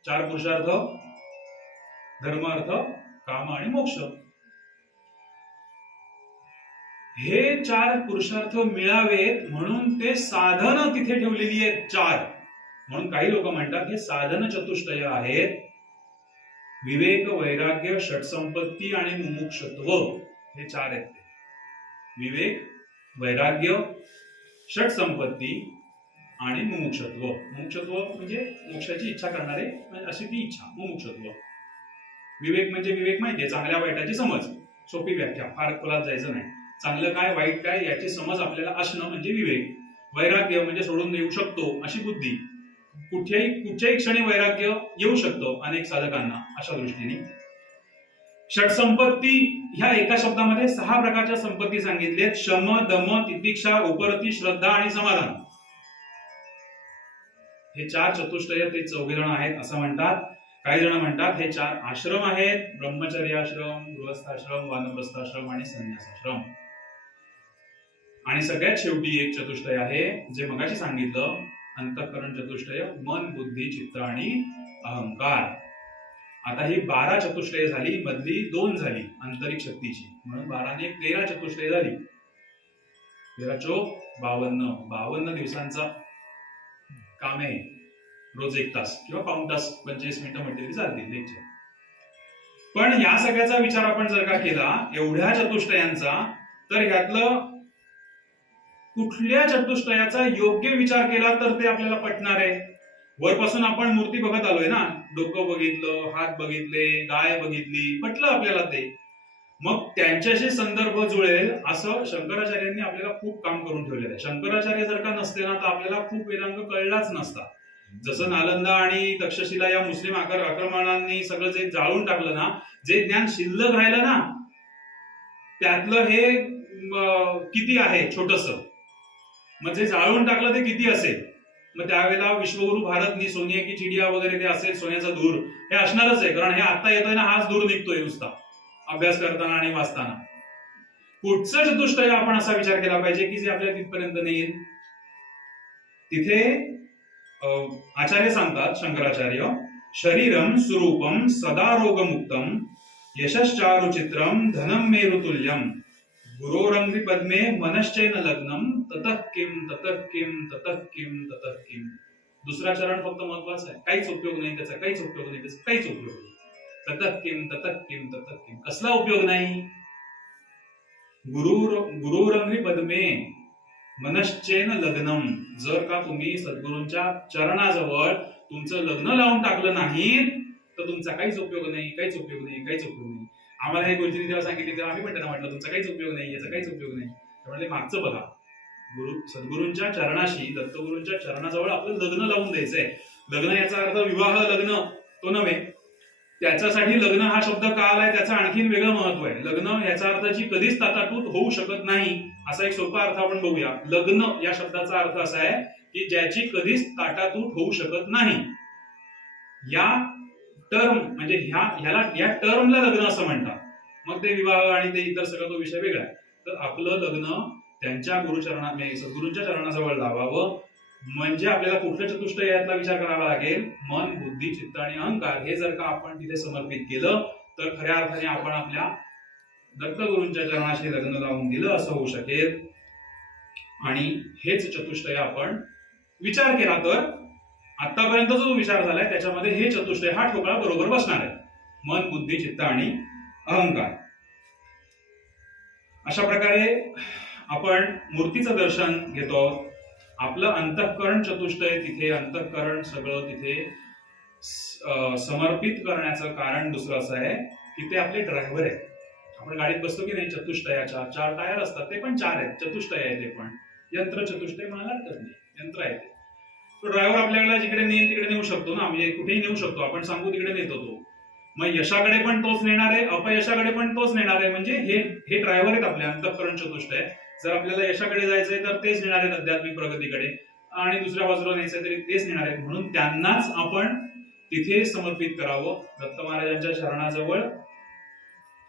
4 पुरुषार्थ, धर्म, अर्थ, काम आणि मोक्ष. हे 4 पुरुषार्थ मिळावेत म्हणून ते साधन तिथे ठेवलेली आहेत 4. म्हणून काही लोक म्हणतात हे साधन चतुष्टय आहेत. विवेक, वैराग्य, षटसंपत्ती आणि मुमुक्षत्व, हे 4 आहेत. विवेक, वैराग्य, षटसंपत्ती आणि मुमुक्षत्व. मुमुक्षत्व म्हणजे मोक्षाची इच्छा करणारे, अशी ती इच्छा, मुमुक्षत्व. विवेक म्हणजे विवेक माहितीये, चांगल्या वाईटाची समज, सोपी व्याख्या, फार खोलात जायचं नाही. चांगलं काय वाईट काय याची समज आपल्याला असणं म्हणजे विवेक. वैराग्य म्हणजे सोडून देऊ शकतो अशी बुद्धी. कुठच्याही क्षणी वैराग्य येऊ शकतो अनेक साधकांना अशा दृष्टीने. षटसंपत्ती ह्या एका शब्दामध्ये 6 प्रकारच्या संपत्ती सांगितली आहेत. शम, दम, तितिक्षा, उपरती, श्रद्धा आणि समाधान. हे 4 चतुष्टय ते 4 जण आहेत असं म्हणतात. काही जण म्हणतात हे 4 आश्रम आहेत, ब्रह्मचर्याश्रम, गृहस्थाश्रम, वानप्रस्थाश्रम आणि संन्यासाश्रम. आणि सगळ्यात शेवटी एक चतुष्टय आहे जे मगाशी सांगितलं, अंतःकरण चतुष्टय, मन, बुद्धी, चित्त आणि अहंकार. आता ही 12 चतुष्टय झाली, मधली 2 झाली आंतरिक शक्तीची, म्हणून 12 ने 13 चतुष्टय झाली. 13 चोक 52. 52 दिवसांचा काम आहे. रोज 1 तास किंवा पाऊण तास 25 मिनिटं म्हटली तरी चालतील लेक्चर. पण या सगळ्याचा विचार आपण जर का केला एवढ्या चतुष्टयांचा, तर ह्यातलं कुठल्या चतुष्टयाचा योग्य विचार केला तर ते आपल्याला पटणार आहे. वरपासून आपण मूर्ती बघत आलोय ना, डोकं बघितलं, हात बघितले, गाय बघितली, पटलं आपल्याला ते. मग त्यांच्याशी संदर्भ जुळेल असं शंकराचार्यांनी आपल्याला खूप काम करून ठेवलेलं आहे. शंकराचार्य जर का नसते ना तर आपल्याला खूप वेदांग कळलाच नसता. जसं नालंदा आणि तक्षशिला या मुस्लिम आक्रमणांनी सगळं जे जाळून टाकलं ना, जे ज्ञान शिल्लक राहिलं ना, त्यातलं हे किती आहे छोटस, मग जे जाळून टाकलं ते किती असेल. मग त्यावेळेला विश्वगुरु भारतनी, सोनिया की चिडिया वगैरे ते असेल, सोन्याचा धूर हे असणारच आहे, कारण हे आता येतोय ना, हाच धूर निघतोय नुसता अभ्यास करताना आणि वाचताना. पुढचं चतुष्टय आपण असा विचार केला पाहिजे की जे आपल्याला तिथपर्यंत नाही येईल. तिथे आचार्य सांगतात, शंकराचार्य, शरीरम स्वरूपम सदा रोगमुक्तम यशश्चारुचित्रम धनम मेरुतुल्यम गुरोरंग्रि पद्मे मनश्चैन लग्नम ततः किम ततः किम ततः किम ततः किम. दुसरा चरण फक्त महत्वाचा आहे, काहीच उपयोग नाही त्याचा, काहीच उपयोग नाही त्याचा, काहीच उपयोग नाही. ततः किम ततः किम ततः किम. कसला उपयोग नाही? गुरुरंग्रि पद्मे मनश्चेन लग्नम. जर का तुम्ही सद्गुरूंच्या चरणाजवळ तुमचं लग्न लावून टाकलं नाही तर तुमचा काहीच उपयोग नाही, काहीच उपयोग नाही, काहीच उपयोग नाही. आम्हाला हे गोष्टी जेव्हा सांगितली तेव्हा आम्ही पण त्यांना म्हटलं तुमचा काहीच उपयोग नाही, याचा काहीच उपयोग नाही. त्यामुळे मागचं बघा, सद्गुरूंच्या चरणाशी, दत्तगुरूंच्या चरणाजवळ आपलं लग्न लावून द्यायचंय. लग्न याचा अर्थ विवाह लग्न तो नव्हे. त्याच्यासाठी लग्न हा शब्द का आलाय त्याचं आणखीन वेगळं महत्व आहे. लग्न याचा अर्थ जी कधीच ताटातूट होऊ शकत नाही असा एक सोपा अर्थ आपण बघूया. लग्न या शब्दाचा अर्थ असा आहे की ज्याची कधीच ताटातूट होऊ शकत नाही. या टर्म म्हणजे या टर्मला लग्न असं म्हणतात. मग ते विवाह आणि ते इतर सगळं तो विषय वेगळा आहे. तर आपलं लग्न त्यांच्या सद्गुरूंच्या चरणाजवळ लावावं म्हणजे आपल्याला कुठल्या चतुष्टयातला विचार करावा लागेल. मन, बुद्धी, चित्त आणि अहंकार हे जर का आपण तिथे समर्पित केलं तर खऱ्या अर्थाने आपण आपल्या दत्तगुरूंच्या चरणाशी लग्न लावून दिलं असं होऊ शकेल. आणि हेच चतुष्टय आपण विचार केला तर आतापर्यंत जो विचार झालाय त्याच्यामध्ये हे चतुष्टय हा ठोकळा बरोबर बसणार आहे. मन, बुद्धी, चित्त आणि अहंकार. अशा प्रकारे आपण मूर्तीचं दर्शन घेतो. आपलं अंतःकरण चतुष्टय तिथे, अंतःकरण सगळं तिथे समर्पित करण्याचं कारण दुसरं असं आहे की ते आपले ड्रायव्हर आहेत. आपण गाडीत बसतो की नाही, चतुष्टयाच्या 4 टायर असतात, ते पण 4 आहेत, चतुष्टय आहे ते पण. यंत्र चतुष्टय म्हणायला हरकत नाही, यंत्र आहे ते. तो ड्रायव्हर आपल्याला जिकडे नेईल तिकडे नेऊ शकतो ना, म्हणजे कुठेही नेऊ शकतो. आपण सांगू तिकडे नेतो तो. मग यशाकडे पण तोच नेणार आहे, अपयशाकडे पण तोच नेणार आहे. म्हणजे हे ड्रायव्हर आहेत आपल्या अंतःकरण चतुष्टय. जर आपल्याला यशाकडे जायचंय तर तेच नेणार आहेत आध्यात्मिक प्रगतीकडे, आणि दुसऱ्या बाजूला न्यायचंय तरी तेच नेणार आहेत. म्हणून त्यांनाच आपण तिथे समर्पित करावं, दत्त महाराजांच्या चरणाजवळ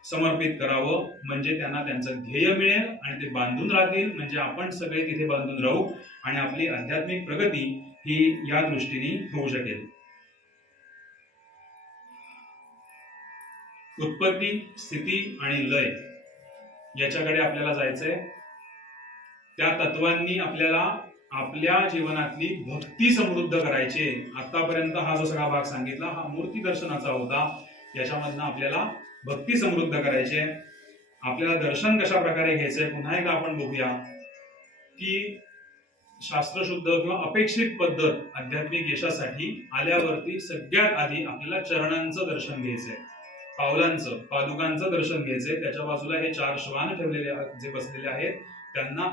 समर्पित करावं. म्हणजे त्यांना त्यांचं ध्येय मिळेल आणि ते बांधून राहतील. म्हणजे आपण सगळे तिथे बांधून राहू आणि आपली आध्यात्मिक प्रगती ही या दृष्टीने होऊ शकेल. उत्पत्ती, स्थिती आणि लय याच्याकडे आपल्याला जायचंय. त्या तत्वांनी आपल्याला आपल्या जीवनातली भक्ती समृद्ध करायची. आतापर्यंत हा जो सगळा भाग सांगितला हा मूर्ती दर्शनाचा होता. याच्यामधनं आपल्याला भक्ती समृद्ध करायची. आपल्याला दर्शन कशा प्रकारे घ्यायचंय पुन्हा एकदा आपण बघूया की शास्त्रशुद्ध किंवा अपेक्षित पद्धत आध्यात्मिक यशासाठी आल्यावरती सगळ्यात आधी आपल्याला चरणांचं दर्शन घ्यायचंय, पावलांचं, पादुकांचं दर्शन घ्यायचंय. त्याच्या बाजूला हे 4 श्वान ठेवलेले जे बसलेले आहेत त्यांना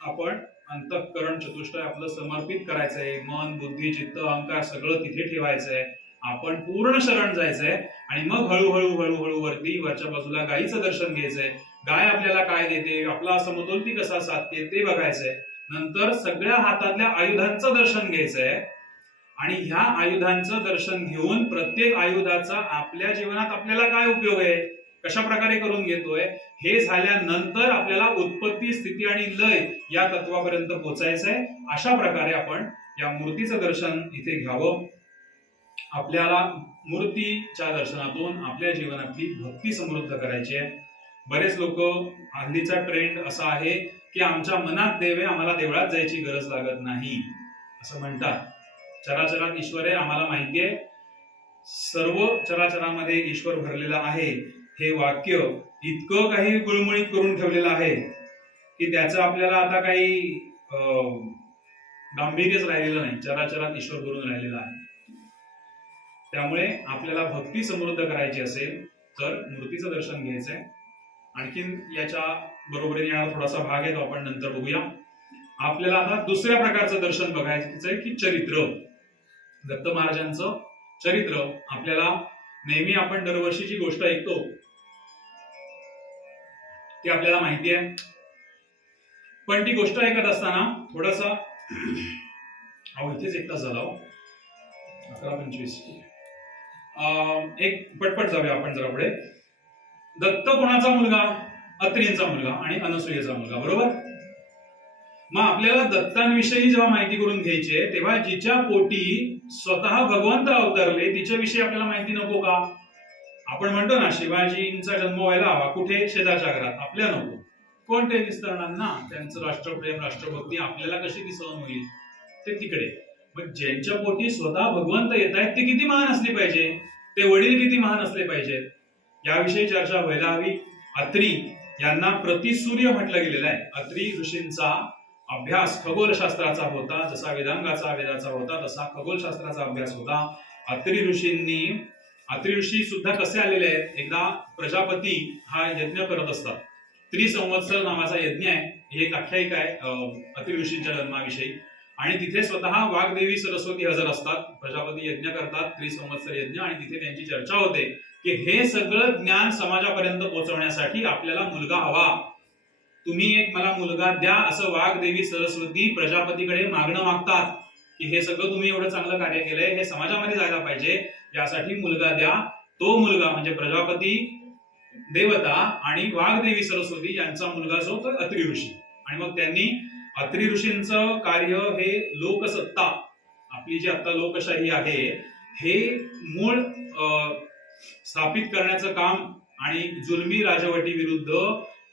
आपण अंतःकरण चतुष्टय आपलं समर्पित करायचंय. मन, बुद्धी, चित्त, अहंकार सगळं तिथे ठेवायचंय. आपण पूर्ण शरण जायचंय आणि मग हळूहळू वरती वरच्या बाजूला गायीचं दर्शन घ्यायचंय. गाय आपल्याला काय देते, आपला समतोल ती कसा साधते ते बघायचंय. नंतर सगळ्या हातातल्या आयुधांचं दर्शन घ्यायचंय आणि ह्या आयुधांचं दर्शन घेऊन प्रत्येक आयुधाचा आपल्या जीवनात आपल्याला काय उपयोग आहे, कशा प्रकारे करून घेतोय हे झाल्यानंतर आपल्याला उत्पत्ती, स्थिती आणि लय या तत्वापर्यंत पोहोचायचंय. अशा प्रकारे आपण या मूर्तीचं दर्शन इथे घ्यावं. आपल्याला मूर्तीच्या दर्शनातून आपल्या जीवनातली भक्ती समृद्ध करायची आहे. बरेच लोक, हल्लीचा ट्रेंड असा आहे की आमच्या मनात देव आहे, आम्हाला देवळात जायची गरज लागत नाही असं म्हणतात. चराचरात ईश्वर आहे, आम्हाला माहिती आहे, सर्व चराचरामध्ये ईश्वर भरलेला आहे. हे वाक्य इतकं काही गुळमुळीत करून ठेवलेलं आहे की त्याचं आपल्याला आता काही गांभीर्यच राहिलेलं नाही. चराचरात ईश्वर भरून राहिलेला आहे. त्यामुळे आपल्याला भक्ती समृद्ध करायची असेल तर मूर्तीचं दर्शन घ्यायचंय. आणखीन याच्या बरोबरीने येणारा थोडासा भाग आहे तो आपण नंतर बघूया. आपल्याला आता दुसऱ्या प्रकारचं दर्शन बघायचंय की चरित्र, दत्त महाराजांचं चरित्र. आपल्याला नेहमी आपण दरवर्षी जी गोष्ट ऐकतो ती आपल्याला माहिती आहे, पण ती गोष्ट ऐकत असताना थोडासा इथेच 1 तास झाला, 11:25. एक पटपट जाऊया आपण जरा पुढे. दत्त कोणाचा मुलगा? अत्रींचा मुलगा आणि अनसूयेचा मुलगा, बरोबर. मग आपल्याला दत्तांविषयी जेव्हा माहिती करून घ्यायची आहे तेव्हा जिच्या पोटी स्वतः भगवंत अवतरले तिच्याविषयी आपल्याला माहिती नको का? आपण म्हणतो ना, शिवाजींचा जन्म व्हायला हवा कुठे? शेजारच्या घरात, आपल्या नको. कोण ते विस्तारणार ना? त्यांचं राष्ट्रप्रेम, राष्ट्रभक्ती आपल्याला कशी ती सहन होईल? ते तिकडे. मग ज्यांच्या पोटी स्वतः भगवंत येत आहेत ते किती महान असले पाहिजे, ते वडील किती महान असले पाहिजेत, याविषयी चर्चा व्हायला हवी. अत्री यांना प्रतिसूर्य म्हटलं गेलेलं आहे. अत्री ऋषींचा अभ्यास खगोलशास्त्राचा होता, जसा वेदाचा होता तसा खगोलशास्त्राचा अभ्यास होता. अत्री ऋषी सुद्धा कसे आलेले आहेत? एकदा प्रजापती हा यज्ञ करत असतात. त्रिसंवत्सर नावाचा यज्ञ आहे, ही एक आख्यायिका आहे अत्री ऋषींच्या जन्माविषयी. आणि तिथे स्वतः वाग्देवी सरस्वती हजर असतात. प्रजापती यज्ञ करतात, त्रिसंवत्सर यज्ञ, आणि तिथे त्यांची चर्चा होते की हे सगळं ज्ञान समाजापर्यंत पोहोचवण्यासाठी आपल्याला मुलगा हवा. तुम्ही एक मला मुलगा द्या, असं वाग्देवी सरस्वती प्रजापतीकडे मागणं मागतात की हे सगळं तुम्ही एवढं चांगलं कार्य केलंय, हे समाजामध्ये जायला पाहिजे, यासाठी मुलगा द्या. तो मुलगा म्हणजे प्रजापती देवता आणि वाग्देवी सरस्वती यांचा मुलगा जो तो अत्री ऋषी. आणि मग त्यांनी अत्री ऋषींचं कार्य हे लोकसत्ता, आपली जी आता लोकशाही आहे, हे मूळ स्थापित करण्याचं काम आणि जुलमी राजवटी विरुद्ध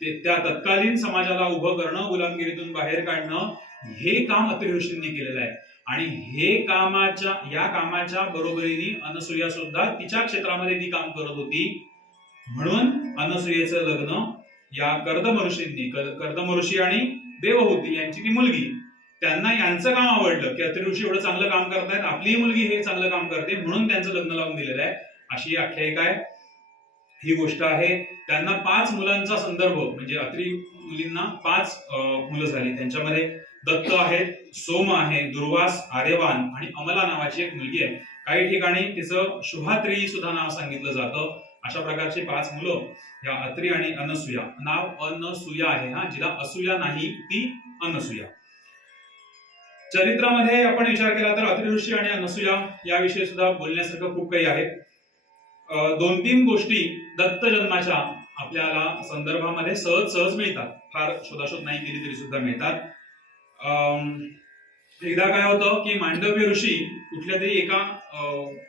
त्या तत्कालीन समाजाला उभं करणं, गुलामगिरीतून बाहेर काढणं, हे काम अत्री ऋषींनी केलेलं आहे. आणि या कामाच्या बरोबरीने अनसूया सुद्धा तिच्या क्षेत्रामध्ये ती काम करत होती. म्हणून अनसूयेचं लग्न या कर्दम ऋषी आणि देवहूती यांची ती मुलगी, त्यांना यांचं काम आवडलं की अत्री ऋषी एवढं चांगलं काम करतायत, आपली मुलगी हे चांगलं काम करते, म्हणून त्यांचं लग्न लावून दिलेलं आहे, अशी आख्यायिका आहे. ही गोष्ट आहे. त्यांना 5 मुलांचा संदर्भ, म्हणजे अत्री मुलींना 5 मुलं झाली. त्यांच्यामध्ये दत्त आहेत, सोम आहे, दुर्वास, आर्यवान आणि अमला नावाची एक मुलगी आहे. काही ठिकाणी तिचं शुभात्री सुद्धा नाव सांगितलं जातं. अशा प्रकारची 5 मुलं या अत्री आणि अनसूया. नाव अनसूया आहे, हा, जिला असूया नाही ती अनसूया. चरित्रामध्ये आपण विचार केला तर अत्री ऋषी आणि अनसूया याविषयी सुद्धा बोलण्यासारखं खूप काही आहे. 2-3 गोष्टी दत्त जन्माच्या आपल्याला संदर्भामध्ये सहज मिळतात, फार शोधाशोध नाही केली तरी सुद्धा मिळतात. एकदा काय होतं की मांडव्य ऋषी कुठल्या तरी एका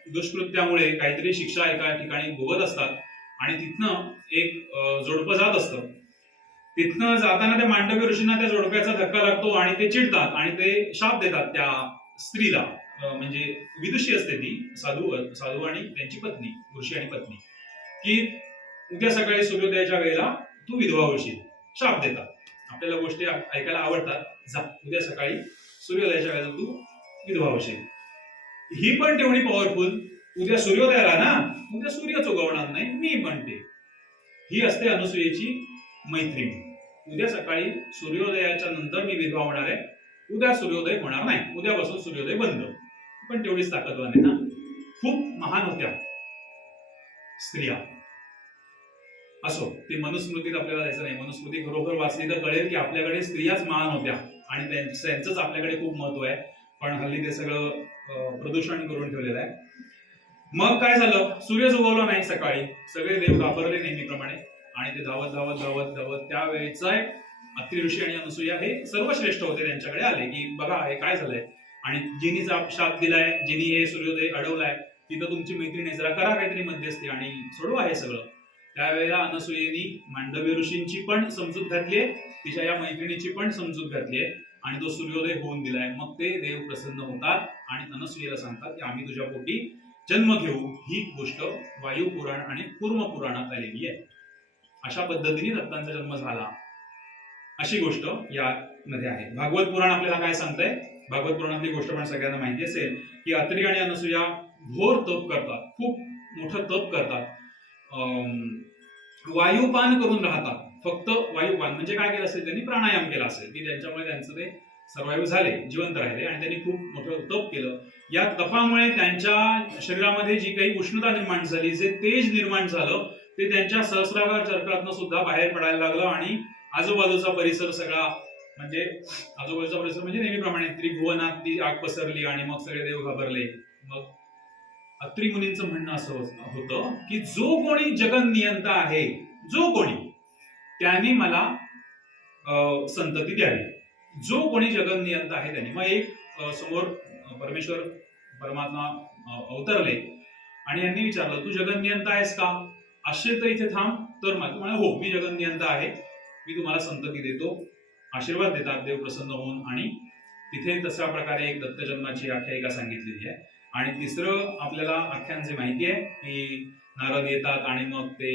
दुष्कृत्यामुळे काहीतरी शिक्षा एका ठिकाणी भोगत असतात आणि तिथनं एक जोडपं जात असतं. तिथनं जाताना त्या मांडव्य ऋषींना त्या जोडप्याचा धक्का लागतो आणि ते चिडतात आणि ते शाप देतात त्या स्त्रीला, म्हणजे विदुषी असते ती, साधू आणि त्यांची पत्नी, ऋषी आणि पत्नी, की उद्या सकाळी सूर्योदयाच्या वेळेला तू विधवा होशील. शाप देतात. आपल्याला गोष्टी ऐकायला आवडतात. जा, उद्या सकाळी सूर्योदयाच्या वेळेला तू विधवा होशील. ही पण तेवढी पॉवरफुल, उद्या सूर्योदयाला ना, उद्या सूर्यच उगवणार नाही, मी म्हणते. ही असते अनसूयेची मैत्रिणी. उद्या सकाळी सूर्योदयाच्या नंतर मी विधवा होणार आहे, उद्या सूर्योदय होणार नाही, उद्यापासून सूर्योदय बंद. पण तेवढीच ताकदवान आहे ना. खूप महान होत्या स्त्रिया. असो, ते मनुस्मृतीत आपल्याला जायचं नाही. मनुस्मृती खरोखर वाचली तर कळेल की आपल्याकडे स्त्रियाच महान होत्या आणि त्यांचंच आपल्याकडे खूप महत्व आहे. पण हल्ली ते सगळं प्रदूषण करून ठेवलेलं आहे. मग काय झालं? सूर्यच उगवला नाही सकाळी. सगळे देव घाबरले नेहमीप्रमाणे आणि ते धावत त्यावेळेचा अत्री ऋषी आणि अनसूया हे सर्वश्रेष्ठ होते, त्यांच्याकडे आले की बघा हे काय झालंय आणि जिनीचा शाप दिलाय, जिनी हे सूर्योदय अडवलाय, तिथं तुमची मैत्रिणी, जरा करा काहीतरी मध्यस्थी आणि सोडवा हे सगळं. त्यावेळेला अनसूयेनी मांडव्य ऋषींची पण समजूत घातलीये, तिच्या या मैत्रिणीची पण समजूत घातलीये आणि तो सूर्योदय होऊन दिलाय. मग ते देव प्रसन्न होतात आणि अनसूयेला सांगतात की आम्ही तुझ्या पोटी जन्म घेऊ. ही गोष्ट वायू पुराण आणि कूर्म पुराणात आलेली आहे. अशा पद्धतीने दत्तांचा जन्म झाला, अशी गोष्ट यामध्ये आहे. भागवत पुराण आपल्याला काय सांगतंय? भागवत पुराणातली गोष्ट पण सगळ्यांना माहिती असेल की अत्री आणि अनसूया घोर तप करतात, खूप मोठं तप करतात, वायुपान करून राहतात. फक्त वायुपान म्हणजे काय केलं असेल? त्यांनी प्राणायाम केला असेल की त्यांच्यामुळे त्यांचं ते सर्वाईव्ह झाले, जिवंत राहिले आणि त्यांनी खूप मोठं तप केलं. या तपामुळे त्यांच्या शरीरामध्ये जी काही उष्णता निर्माण झाली, जे तेज निर्माण झालं, ते त्यांच्या सहस्रागार चक्रातनं सुद्धा बाहेर पडायला लागलं आणि आजूबाजूचा परिसर सगळा म्हणजे नेहमीप्रमाणे त्रिभुवनात ती आग पसरली आणि मग सगळे देव घाबरले. मग अत्री मुनींचं म्हणणं असं होतं की जो कोणी जगन्नियंता आहे, जो कोणी, त्याने मला संतती द्यावी. जो कोणी जगन्नियंता आहे त्याने. मग एक समोर परमेश्वर परमात्मा अवतरले आणि यांनी विचारलं, तू जगन्नियंता आहेस का? असेल तर इथे थांब, तर तुम्हाला हो मी जगन्नियंता आहे, मी तुम्हाला संतती देतो, आशीर्वाद देतात देव प्रसन्न होऊन. आणि तिथे तशा प्रकारे एक दत्तजन्माची आख्यायिका सांगितलेली आहे. आणि तिसरं आपल्याला आख्यान जे माहिती आहे की नारद येतात आणि मग ते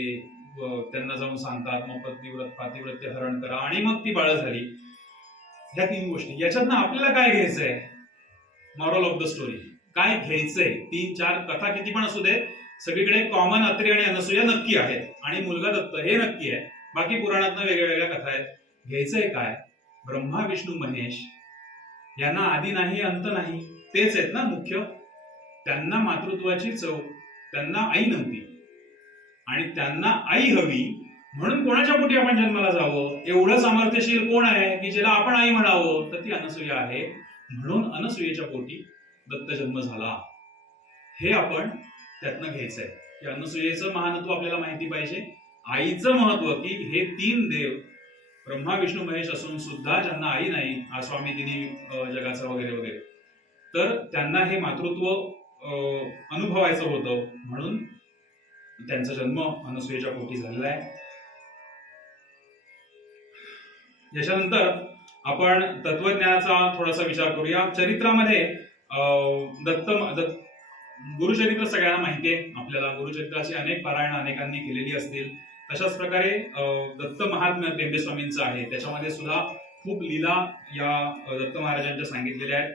त्यांना जाऊन सांगतात, मग पातिव्रत्य हरण करा आणि मग ती बाळ झाली. ह्या 3 गोष्टी याच्यातनं आपल्याला काय घ्यायचंय, मॉरल ऑफ द स्टोरी काय घ्यायचंय. 3-4 कथा किती पण असू दे, सगळीकडे कॉमन अत्री आणि अनसूया नक्की आहेत आणि मुलगा दत्त हे नक्की आहे. बाकी पुराणातनं वेगळ्या वेगळ्या कथा आहेत. घ्यायचंय काय, ब्रह्मा विष्णू महेश यांना आधी नाही अंत नाही, तेच आहेत ना मुख्य. त्यांना मातृत्वाची चव, त्यांना आई नव्हती आणि त्यांना आई हवी म्हणून कोणाच्या पोटी आपण जन्माला जावं, एवढं सामर्थ्यशील कोण आहे की ज्याला आपण आई म्हणावं, तर ती अनसूया आहे. म्हणून अनसूयेच्या पोटी दत्त जन्म झाला. हे आपण त्यातनं घ्यायचंय की अनसूयेचं महत्व आपल्याला माहिती पाहिजे, आईचं महत्व की हे 3 देव ब्रह्मा विष्णू महेश असून सुद्धा ज्यांना आई नाही, स्वामी दिनी जगाचा वगैरे वगैरे, तर त्यांना हे मातृत्व अनुभवायचं होतं म्हणून त्यांचा जन्म अनसूयेच्या पोटी झालेला आहे. याच्यानंतर आपण तत्वज्ञानाचा थोडासा विचार करूया. चरित्रामध्ये गुरुचरित्र सगळ्यांना माहिती आहे आपल्याला, गुरुचरित्राची अनेक पारायण अनेकांनी केलेली असतील. तशाच प्रकारे दत्त महात्म्य टेंबे स्वामींचं आहे, त्याच्यामध्ये सुद्धा खूप लीला या दत्त महाराजांच्या सांगितलेल्या आहेत.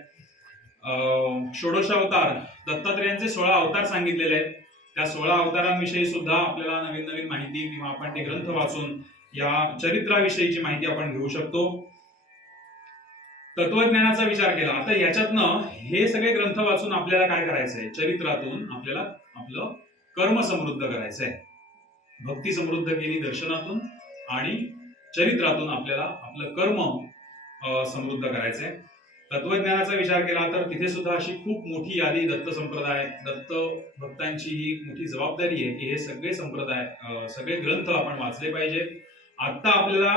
षोडशावतार दत्तात्रेयांचे 16 अवतार सांगितलेले आहेत. त्या 16 अवतारांविषयी सुद्धा आपल्याला नवीन नवीन माहिती किंवा आपण ते ग्रंथ वाचून या चरित्राविषयीची माहिती आपण घेऊ शकतो. तत्वज्ञानाचा विचार केला, आता याच्यातनं हे सगळे ग्रंथ वाचून आपल्याला काय करायचंय, चरित्रातून आपल्याला आपलं कर्म समृद्ध करायचंय. भक्ती समृद्ध केली दर्शनातून आणि चरित्रातून आपल्याला आपलं कर्म समृद्ध करायचंय. तत्वज्ञानाचा विचार केला तर तिथे सुद्धा अशी खूप मोठी यादी, दत्त संप्रदाय, दत्त भक्तांची ही मोठी जबाबदारी आहे की हे सगळे संप्रदाय, सगळे ग्रंथ आपण वाचले पाहिजे. आता आपल्याला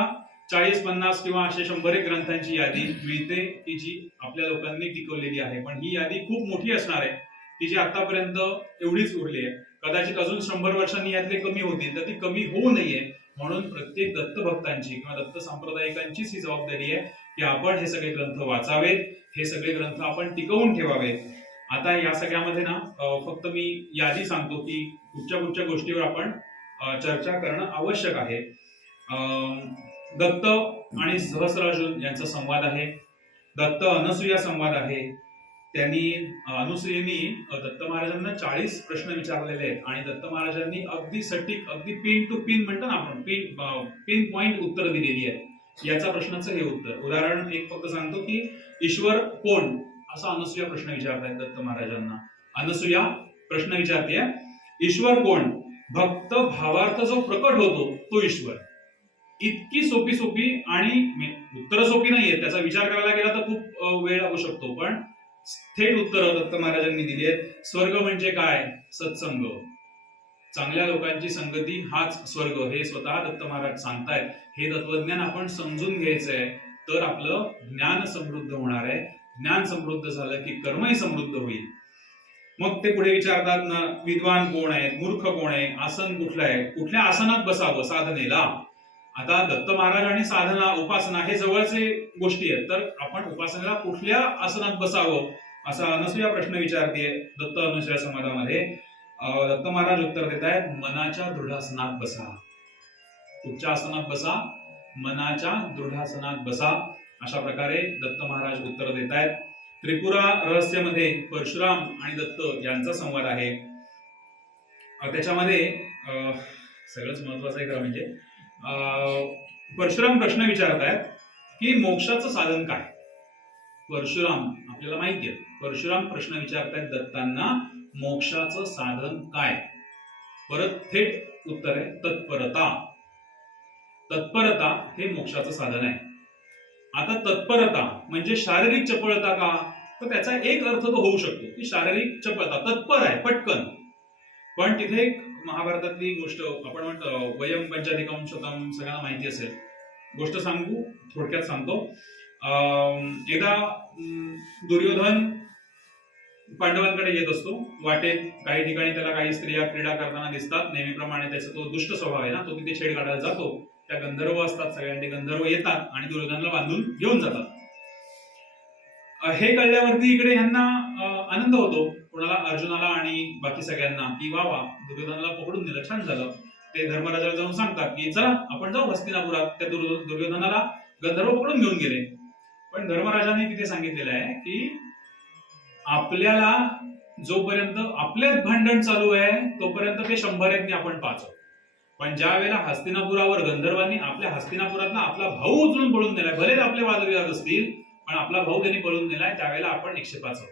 40-50 किंवा असे 100 ग्रंथांची यादी मिळते की जी आपल्या लोकांनी टिकवलेली आहे, पण ही यादी खूप मोठी असणार आहे की जी आतापर्यंत एवढीच उरली आहे. कदाचित अजून 100 वर्षांनी यातले कमी होतील, तर ती कमी होऊ नये म्हणून प्रत्येक दत्त भक्तांची किंवा दत्त सांप्रदायिकांचीच ही जबाबदारी आहे की आपण हे सगळे ग्रंथ वाचावेत, हे सगळे ग्रंथ आपण टिकवून ठेवावेत. आता या सगळ्यामध्ये ना फक्त मी यादी सांगतो की कुठच्या गोष्टीवर आपण चर्चा करणं आवश्यक आहे. दत्त आणि सहस्रार्जुन यांचा संवाद आहे, दत्त अनसूया संवाद आहे. त्यांनी अनुसूयेनी दत्त महाराजांना 40 प्रश्न विचारलेले आहेत आणि दत्त महाराजांनी अगदी सटीक, अगदी पिन टू पिन म्हणतो ना आपण, पिन पॉइंट उत्तर दिलेली आहे. याचा प्रश्नाचं हे उत्तर, उदाहरण एक फक्त सांगतो की ईश्वर कोण, असा अनसूया प्रश्न विचारतायत दत्त महाराजांना. अनसूया प्रश्न विचारते, ईश्वर कोण, भक्त भावार्थ जो प्रकट होतो तो ईश्वर. इतकी सोपी आणि उत्तर सोपी नाहीये, त्याचा विचार करायला गेला तर खूप वेळ लागू शकतो, पण थेट उत्तर दत्त महाराजांनी दिली आहेत. स्वर्ग म्हणजे काय, सत्संग, चांगल्या लोकांची संगती हाच स्वर्ग, हे स्वतः दत्त महाराज सांगतायत. हे तत्वज्ञान आपण समजून घ्यायचंय तर आपलं ज्ञान समृद्ध होणार आहे. ज्ञान समृद्ध झालं की कर्मही समृद्ध होईल. मग ते पुढे विचारतात ना, विद्वान कोण आहे, मूर्ख कोण आहे, आसन कुठलं आहे, कुठल्या आसनात बसावं साधनेला. आता दत्त महाराज आणि साधना, उपासना हे जवळचे गोष्टी आहेत, तर आपण उपासनेला कुठल्या आसनात बसावं असा अनसूया प्रश्न विचारते दत्त अनुसूया संवादामध्ये. दत्त महाराज उत्तर देत आहेत, मनाच्या दृढासनात बसा. कुठच्या आसनात बसा, मनाच्या दृढासनात बसा, अशा प्रकारे दत्त महाराज उत्तर देत आहेत. त्रिपुरा रहस्यामध्ये परशुराम आणि दत्त यांचा संवाद आहे. त्याच्यामध्ये सगळंच महत्वाचं आहे खरं म्हणजे, परशुराम प्रश्न विचारत आहेत की मोक्षाचं साधन काय. परशुराम आपल्याला माहिती आहे, परशुराम प्रश्न विचारतायत दत्तांना, मोक्षाचं साधन काय. परत थेट उत्तर आहे तत्परता. तत्परता हे मोक्षाचं साधन आहे. आता तत्परता म्हणजे शारीरिक चपळता का, तर त्याचा एक अर्थ तो होऊ शकतो की शारीरिक चपळता, तत्पर आहे पटकन. पण तिथे एक महाभारतातली गोष्ट आपण म्हणतो, वयम पंचाधिकम शतम, सगळ्यांना माहिती असेल, गोष्ट सांगू, थोडक्यात सांगतो. एकदा दुर्योधन पांडवांकडे येत असतो. वाटेत काही ठिकाणी त्याला काही स्त्रिया क्रीडा करताना दिसतात. नेहमीप्रमाणे त्याचा तो दुष्ट स्वभाव आहे ना, तो तिथे छेड काढायला जातो. त्या गंधर्व असतात, सगळ्यांनी गंधर्व येतात आणि दुर्योधनाला बांधून घेऊन जातात. हे कळल्यावरती इकडे ह्यांना आनंद होतो, कोणाला, अर्जुनाला आणि बाकी सगळ्यांना, की वा वा, दुर्योधनाला पकडून दिलं, छान झालं. ते धर्मराजाला जाऊन सांगतात की चला आपण जाऊ हस्तिनापुरात. त्या दुर्योधनाला गंधर्व पकडून घेऊन गेले. पण धर्मराजाने तिथे सांगितलेलं आहे की आपल्याला जोपर्यंत आपल्यात भांडण चालू आहे तोपर्यंत ते 100 आपण 5 आहोत. पण ज्या वेळेला हस्तिनापुरावर गंधर्वांनी आपल्या हस्तिनापुरातला आपला भाऊ उचलून पळून नेलाय, भले आपले वादविवाद असतील पण आपला भाऊ त्यांनी पळून नेलाय, त्यावेळेला आपण 105 आहोत.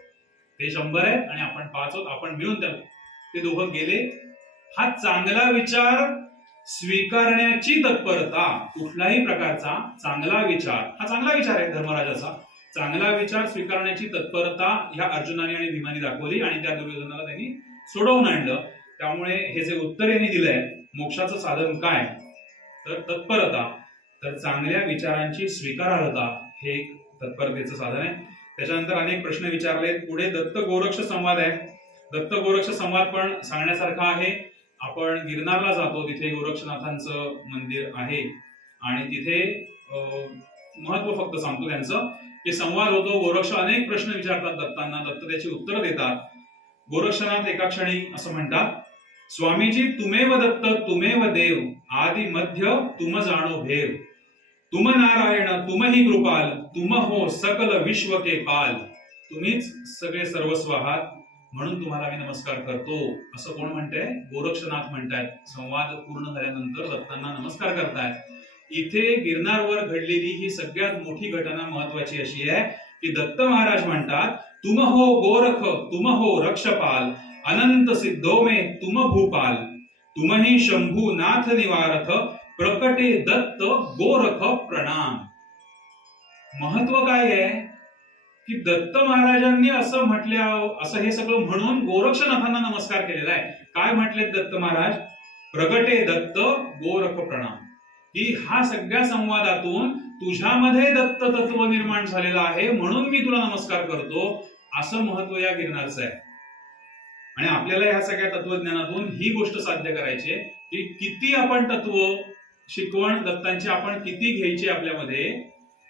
ते 100 आहेत आणि आपण 5 आहोत. आपण मिळून ते दोघं गेले. हा चांगला विचार स्वीकारण्याची तत्परता, कुठल्याही प्रकारचा चांगला विचार, हा चांगला विचार आहे धर्मराजाचा, चांगला विचार स्वीकारण्याची तत्परता ह्या अर्जुनाने आणि भीमाने दाखवली आणि त्या दुर्योधनाला त्यांनी सोडवून आणलं. त्यामुळे हे जे उत्तर यांनी दिलंय, मोक्षाचं साधन काय, तर तत्परता, तर चांगल्या विचारांची स्वीकारार्हता हे एक तत्परतेचं साधन आहे. त्याच्यानंतर अनेक प्रश्न विचारलेत. पुढे दत्त गोरक्ष संवाद आहे. दत्त गोरक्ष संवाद पण सांगण्यासारखा आहे. आपण गिरनारला जातो, तिथे गोरक्षनाथांचं मंदिर आहे आणि तिथे महत्व फक्त सांगतो त्यांचं, की संवाद होतो. गोरक्ष अनेक प्रश्न विचारतात दत्तांना, दत्त त्याची उत्तर देतात. गोरक्षनाथ एका क्षणी असं म्हणतात, स्वामीजी तुमेव दत्त तुमेव देव, आदि मध्य तुम जाणो भेव, तुम नारायण तुम ही कृपाल, तुम हो सकल विश्व के पाल, तुम्हीच सगळे सर्वस्व आहात म्हणून तुम्हाला मी नमस्कार करतो, असं कोण म्हणतंय? गोरक्षनाथ म्हणतायत. संवाद पूर्ण झाल्यानंतर दत्तांना नमस्कार करतायत. इथे गिरनारवर घडलेली ही सगळ्यात मोठी घटना महत्वाची अशी आहे की दत्त महाराज म्हणतात, तुम हो गोरख तुम हो रक्षपाल, अनंत सिद्धो में तुम भूपाल, तुम ही शंभू नाथ निवारथ, प्रकटे दत्त गोरख प्रणाम. महत्व काय आहे की दत्त महाराजांनी असं असं हे सगळं म्हणून गोरक्षनाथांना नमस्कार केलेला आहे. काय म्हटले दत्त महाराज? प्रगटे दत्त गोरख प्रणाम. की हा सगळ्या संवादातून तुझ्यामध्ये दत्त तत्व निर्माण झालेलं आहे म्हणून मी तुला नमस्कार करतो, असं महत्व या गिरनारचं आहे. आणि आपल्याला ह्या सगळ्या तत्वज्ञानातून ही गोष्ट साध्य करायची की किती आपण तत्व शिकवण दत्तांची आपण किती घ्यायची आपल्यामध्ये,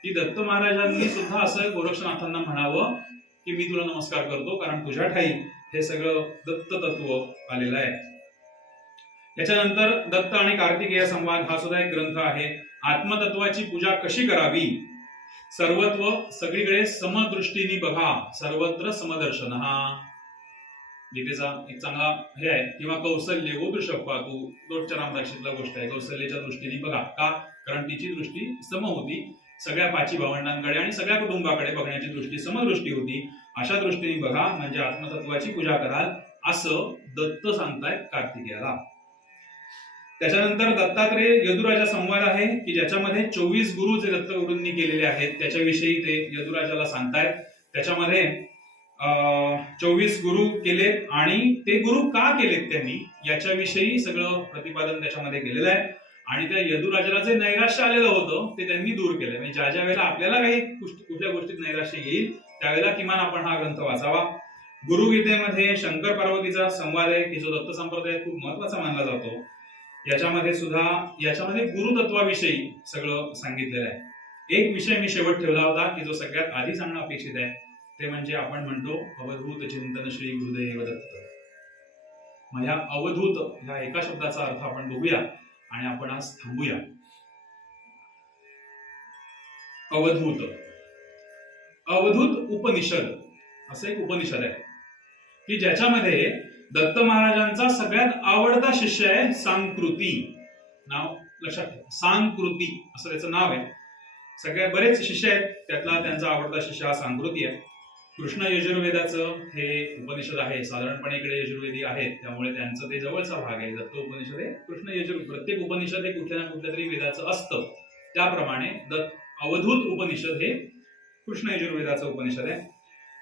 की दत्त महाराजांनी सुद्धा असं गोरक्षनाथांना म्हणावं की मी तुला नमस्कार करतो, कारण तुझ्या ठाई हे सगळं दत्त तत्व आलेलं आहे. त्याच्यानंतर दत्त आणि कार्तिकेय संवाद हा सुद्धा एक ग्रंथ आहे. आत्मतत्वाची पूजा कशी करावी, सर्वत्व सगळीकडे समदृष्टीने बघा, सर्वत्र समदर्शन, हा गीतेचा एक चांगला हे आहे. किंवा कौसल्य हो दृष्टप्पा, तू रोजच्या रामदाक्षीतला गोष्ट आहे, कौसल्याच्या दृष्टीने बघा. का? कारण तिची दृष्टी सम होती, सगळ्या 5 भावंडांकडे आणि सगळ्या कुटुंबाकडे बघण्याची दृष्टी समदृष्टी होती. अशा दृष्टीने बघा म्हणजे आत्मतत्वाची पूजा कराल, असं दत्त सांगतायत कार्तिकेयाला. त्याच्यानंतर दत्तात्रेय यदुराजा संवाद आहे की ज्याच्यामध्ये 24 गुरु जे दत्तगुरूंनी केलेले आहेत त्याच्याविषयी ते यदुराजाला सांगतायत. त्याच्यामध्ये 24 गुरु केलेत आणि ते गुरु का केलेत त्यांनी याच्याविषयी सगळं प्रतिपादन त्याच्यामध्ये केलेलं आहे. आणि त्या यदुराजाला जे नैराश्य आलेलं होतं ते त्यांनी दूर केलं. म्हणजे ज्या ज्या वेळेला आपल्याला काही कुठल्या गोष्टीत नैराश्य येईल त्यावेळेला किमान आपण हा ग्रंथ वाचावा. गुरुगीतेमध्ये शंकर पार्वतीचा संवाद आहे की जो दत्त संप्रदायात खूप महत्वाचा मानला जातो. याच्यामध्ये गुरुतत्वाविषयी सगळं सांगितलेलं आहे. एक विषय मी शेवट ठेवला होता की जो सगळ्यात आधी सांगणं अपेक्षित आहे, ते म्हणजे आपण म्हणतो अवधूत चिंतन श्री गुरुदेव दत्त. मग ह्या अवधूत ह्या एका शब्दाचा अर्थ आपण बघूया आणि आपण आज थांबूया. अवधूत उपनिषद असं एक उपनिषद आहे की ज्याच्यामध्ये दत्त महाराजांचा सगळ्यात आवडता शिष्य आहे सांकृती. नाव लक्षात ठेवा, सांकृती असं त्याचं नाव आहे. सगळ्यात बरेच शिष्य आहेत, त्यातला त्यांचा आवडता शिष्य हा सांकृती आहे. कृष्ण यजुर्वेदाचं हे उपनिषद आहे. साधारणपणे इकडे यजुर्वेदी आहेत त्यामुळे त्यांचं ते जवळचा भाग आहे. दत्त उपनिषद हे कृष्ण यजुर्वेद, प्रत्येक उपनिषद हे कुठल्या ना कुठल्या तरी वेदाचं असतं. त्याप्रमाणे अवधूत उपनिषद हे कृष्ण यजुर्वेदाचं उपनिषद आहे.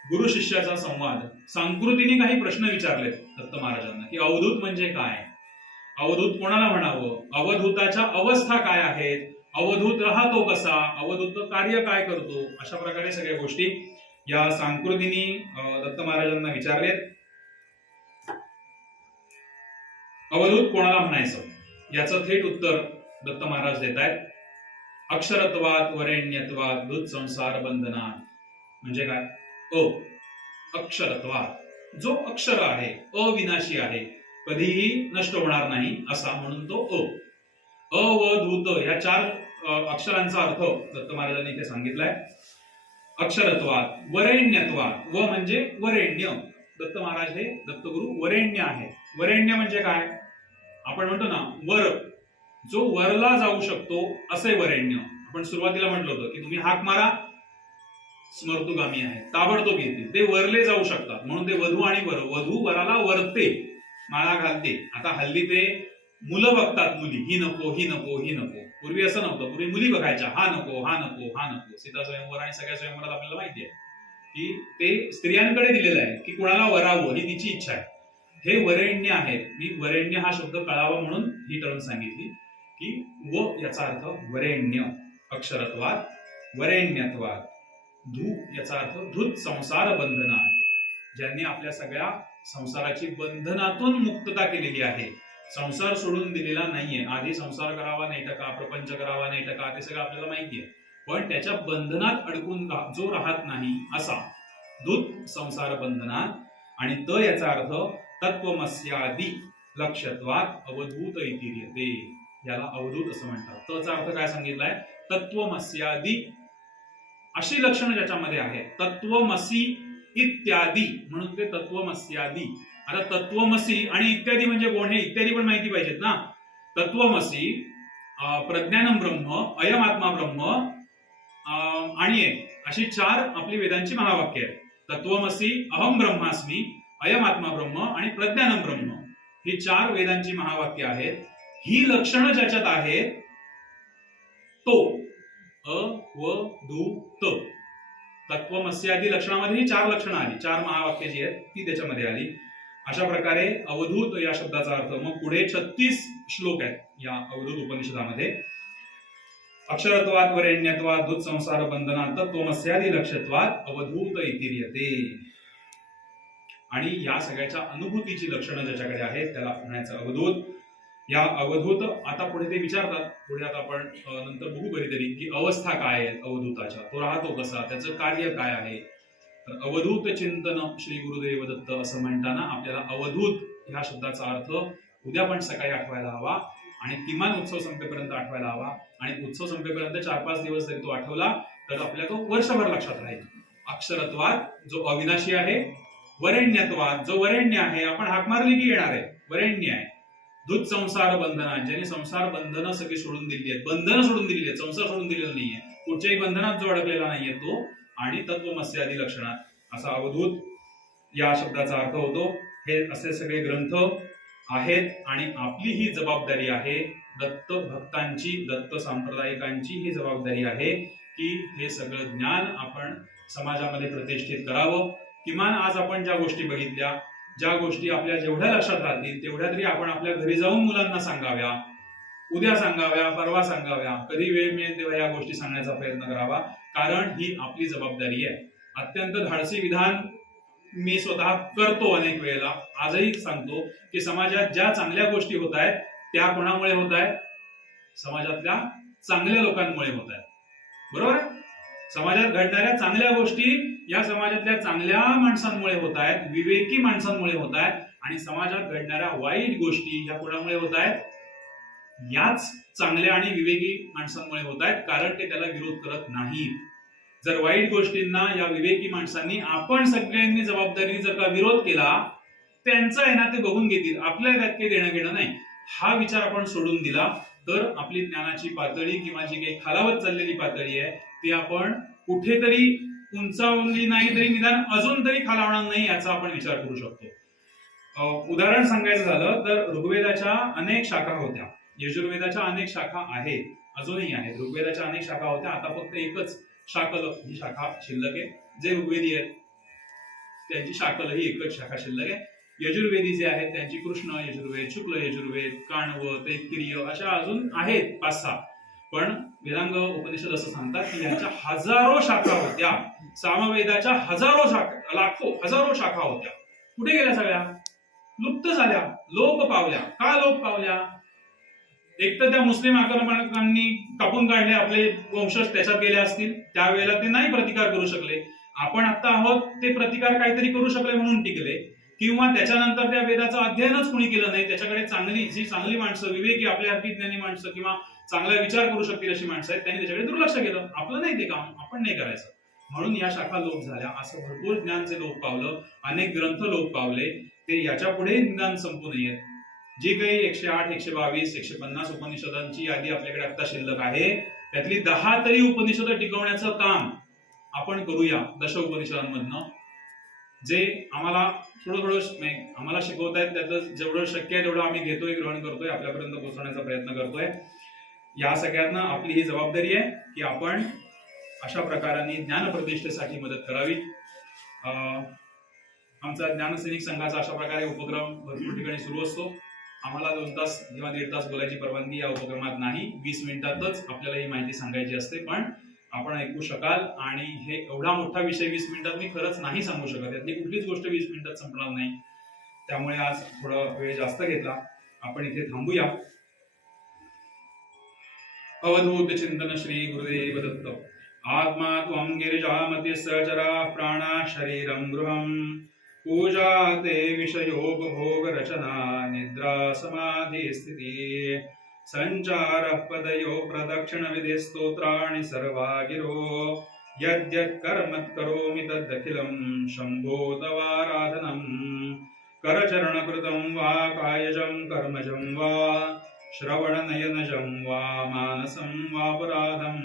गुरु शिष्याचा संवाद. सांकृतीने काही प्रश्न विचारलेत दत्त महाराजांना की अवधूत म्हणजे काय, अवधूत कोणाला म्हणावं, अवधूताच्या अवस्था काय आहेत, अवधूत राहतो कसा, अवधूत कार्य काय करतो, अशा प्रकारे सगळ्या गोष्टी. या सांकृतीनी दत्त महाराजांना विचारले, अवधूत कोणाला म्हणायचं? याचं थेट उत्तर दत्त महाराज देत आहेत, अक्षरत्वात वरेण्यत्वात दूत संसार बंधनात. म्हणजे काय? अक्षरत्वात, जो अक्षर आहे, अविनाशी आहे, कधीही नष्ट होणार नाही असा, म्हणून तो अवधूत ह्या 4 अक्षरांचा अर्थ दत्त महाराजांनी इथे सांगितलाय. अक्षरत्वात, वरेण्यत्वात, व म्हणजे वरेण्य. दत्त महाराज हे दत्तगुरु वरेण्य आहे. वरेण्य म्हणजे काय? आपण म्हणतो ना वर, जो वरला जाऊ शकतो असे वरेण्य. आपण सुरुवातीला म्हटलं होतं की तुम्ही हाक मारा, स्मर्तुगामी आहे, ताबडतोब येतील. ते वरले जाऊ शकतात, म्हणून ते वधू आणि वर. वधू वराला वरते, माळा घालते. आता हल्ली ते मुलं बघतात, मुली, ही नको, ही नको, ही नको. पूर्वी असं नव्हतं. पूर्वी मुली बघायच्या, हा नको, हा नको, हा नको. सीता स्वयंवर आणि सगळ्या स्वयंवरात आपल्याला माहिती आहे की ते स्त्रियांकडे दिलेलं आहे की कुणाला वरावं ही तिची इच्छा आहे. हे वरेण्य आहेत. मी वरेण्य हा शब्द कळावा म्हणून ही टर्म सांगितली की व याचा अर्थ वरेण्य, अक्षरत्वात, वरेण्यत्वात. धू याचा अर्थ धूत संसार बंधनात, ज्यांनी आपल्या सगळ्या संसाराची बंधनातून मुक्तता केलेली आहे, संसार सोडून दिलेला नाहीये. आधी संसार करावा नाही टका, प्रपंच करावा नाही टका, ते सगळं आपल्याला माहितीये. पण त्याच्या बंधनात अडकून जो राहत नाही असा दूत संसार बंधनात. आणि त याचा अर्थ तत्वमस्यादी लक्ष्यत्वात अवधूत इतिर्यते. याला अवधूत असं म्हणतात. तचा अर्थ काय सांगितलाय? तत्वमस्यादी, अशी लक्षणं ज्याच्यामध्ये आहेत. तत्वमसी इत्यादी, म्हणून ते तत्वमस्यादी. आता तत्वमसी आणि इत्यादी म्हणजे कोण? हे इत्यादी पण माहिती पाहिजेत ना. तत्वमसी, प्रज्ञानम ब्रह्म, अयम आत्मा ब्रह्म आणि एक, अशी 4 आपली वेदांची महावाक्य आहेत. तत्वमसी, अहम ब्रह्मास्मी, अयम आत्मा ब्रह्म आणि प्रज्ञानम ब्रह्म, ही 4 वेदांची महावाक्य आहेत. ही लक्षणं ज्याच्यात आहेत तो अवधूत. तत्वमस्यादी लक्षणामध्ये ही 4 लक्षणं आली, 4 महावाक्य जी आहेत ती त्याच्यामध्ये आली. अशा प्रकारे अवधूत या शब्दाचा अर्थ. मग पुढे 36 श्लोक आहेत या अवधूत उपनिषदामध्ये. अक्षरत्वात वरेण्यत्वात दूत संसार बंधनात तत्वमस्यादी लक्ष्यत्वात अवधूत इतिर्यते. आणि या सगळ्याच्या अनुभूतीची लक्षणं ज्याच्याकडे आहेत त्याला म्हणायचं अवधूत. या अवधूत, आता पुढे ते विचारतात, पुढे आता आपण नंतर बघू कधीतरी की अवस्था काय आहे अवधूताच्या, तो राहतो कसा, त्याचं कार्य काय आहे. तर अवधूत चिंतन श्री गुरुदेव दत्त असं म्हणताना आपल्याला अवधूत ह्या शब्दाचा अर्थ उद्या पण सकाळी आठवायला हवा आणि किमान उत्सव संपेपर्यंत आठवायला हवा. आणि उत्सव संपेपर्यंत 4-5 दिवस जरी तो आठवला तर आपल्या तो वर्षभर लक्षात राहील. अक्षरत्वात जो अविनाशी आहे, वरेण्यत्वात जो वरेण्य आहे, आपण हाक मारली की येणार आहे, वरेण्य आहे. दूत संसार बंधनात, ज्यांनी संसार बंधनं सगळी सोडून दिली आहेत, बंधनं सोडून दिलेली आहेत, संसार सोडून दिलेला नाहीये, कुठच्याही बंधनात जो अडकलेला नाहीये तो. आणि तत्वमस्यादी लक्षणात, असा अवधूत या शब्दाचा अर्थ होतो. हे असे सगळे ग्रंथ आहेत आणि आपली ही जबाबदारी आहे, दत्त भक्तांची, दत्त सांप्रदायिकांची ही जबाबदारी आहे की हे सगळं ज्ञान आपण समाजामध्ये प्रतिष्ठित करावं. किमान आज आपण ज्या गोष्टी बघितल्या, ज्या गोष्टी आपल्या जेवढ्या लक्षात राहतील तेवढ्या तरी आपण आपल्या घरी जाऊन मुलांना सांगाव्या, उद्या सांगाव्या, परवा सांगाव्या, कधी वेळ मिळेल तेव्हा या गोष्टी सांगण्याचा प्रयत्न करावा. कारण ही आपली जबाबदारी आहे. अत्यंत धाडसी विधान मी स्वतः करतो अनेक वेळेला, आजही सांगतो की समाजात ज्या चांगल्या गोष्टी होत आहेत त्या कोणामुळे होत आहेत? समाजातल्या चांगल्या लोकांमुळे होत आहेत. बरोबर आहे? समाजात घडणाऱ्या चांगल्या गोष्टी या समाजातल्या चांगल्या माणसांमुळे होत आहेत, विवेकी माणसांमुळे होत आहेत. आणि समाजात घडणाऱ्या वाईट गोष्टी या कोणामुळे होत आहेत? याच चांगल्या आणि विवेकी माणसांमुळे होत आहेत, कारण ते त्याला विरोध करत नाहीत. जर वाईट गोष्टींना या विवेकी माणसांनी, आपण सगळ्यांनी जबाबदारीने जर का विरोध केला, त्यांचं आहे ना ते बघून घेतील, आपल्याला त्यात काही देणं घेणं नाही, हा विचार आपण सोडून दिला तर आपली ज्ञानाची पातळी किंवा जी काही खालावत चाललेली पातळी आहे ती आपण कुठेतरी उंचावली नाही तरी निदान अजून तरी खालावणार नाही याचा आपण विचार करू शकतो. उदाहरण सांगायचं झालं तर ऋग्वेदाच्या अनेक शाखा होत्या, यजुर्वेदाच्या अनेक शाखा आहेत, अजूनही आहेत. ऋग्वेदाच्या अनेक शाखा होत्या, आता फक्त एकच शाकल ही शाखा शिल्लक आहे. जे ऋग्वेदी आहेत त्यांची शाकल ही एकच शाखा शिल्लक आहे. यजुर्वेदी जे आहेत त्यांची कृष्ण यजुर्वेद, शुक्ल यजुर्वेद, काण्व, तैत्तिरीय अशा अजून आहेत 5-6. पण वेदांग उपनिषद असं सांगतात की यांच्या हजारो शाखा होत्या. सामवेदाच्या हजारो शाखा होत्या, कुठे गेल्या सगळ्या? लुप्त झाल्या, लोप पावल्या. का लोप पावल्या? एक तर त्या मुस्लिम आक्रमकांनी कापून काढले, आपले वंशज त्याच्यात गेले असतील, त्यावेळेला ते नाही प्रतिकार करू शकले. आपण आता आहोत ते प्रतिकार काहीतरी करू शकले म्हणून टिकले, किंवा त्याच्यानंतर त्या वेदाचं अध्ययनच कुणी केलं नाही. त्याच्याकडे चांगली माणसं, विवेकी, आपल्या ज्ञानी माणसं किंवा चांगला विचार करू शकतील अशी माणसं आहेत, त्यांनी त्याच्याकडे दुर्लक्ष केलं. आपलं नाही ते काम, आपण नाही करायचं, म्हणून या शाखा लोप झाल्या. असं भरपूर ज्ञानचे लोप पावलं, अनेक ग्रंथ लोप पावले. ते याच्या पुढे ज्ञान संपू नयेत. जी काही 108, 122, 150 उपनिषदांची यादी आपल्याकडे आता शिल्लक आहे, त्यातली 10 तरी उपनिषद टिकवण्याचं काम आपण करूया. दश उपनिषदांमधनं जे आम्हाला थोडं आम्हाला शिकवतायत, त्यातलं जेवढं शक्य आहे तेवढं आम्ही घेतोय, ग्रहण करतोय, आपल्यापर्यंत पोहोचवण्याचा प्रयत्न करतोय. या सगळ्यांना आपली ही जबाबदारी आहे की आपण अशा प्रकाराने ज्ञान प्रतिष्ठेसाठी मदत करावी. आमचा ज्ञानसैनिक संघाचा अशा प्रकारे उपक्रम भरपूर ठिकाणी सुरू असतो. आम्हाला 2 तास किंवा 1.5 तास बोलायची परवानगी या उपक्रमात नाही. 20 मिनिटातच आपल्याला ही माहिती सांगायची असते, पण आपण ऐकू शकाल. आणि हे एवढा मोठा विषय 20 मिनिटात मी खरंच नाही सांगू शकत. यातली कुठलीच गोष्ट 20 मिनिटात संपणार नाही. त्यामुळे आज थोडा वेळ जास्त घेतला. आपण इथे थांबूया. अवधूत चिंतन श्री गुरुदेव दत्त. आत्मा त्वं गिरिजामति सचरा प्राणा शरीरं गृहम्. पूजा ते विषयोपभोग रचना निद्रा समाधि स्थिति. संचार पदयो प्रदक्षिण विधि स्तोत्राणि सर्वा गिरो. यद्यत् कर्म करोमि तदखिलं शंभो तवाराधनम्. करचरण कृतं वा कायजं कर्मजं वा श्रवण नयनजं वा मानसं वापराधं.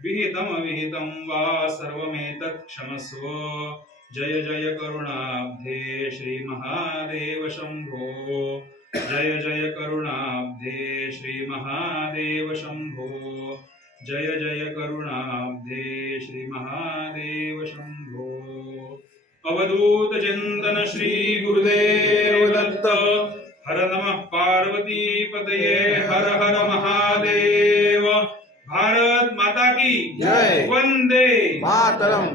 विहितम विहितं वा सर्वमेतत् क्षमस्व. जय जय करुणाब्धे श्री महादेव शंभो. जय जय करुणाब्धे श्री महादेव शंभो. जय जय करुणाब्धे श्री महादेव शंभो. अवधूत चिंतन श्री गुरुदेव दत्त. हर नमः पार्वती पतये. हर हर महादेव. भारत माता की जय. वंदे मातरम.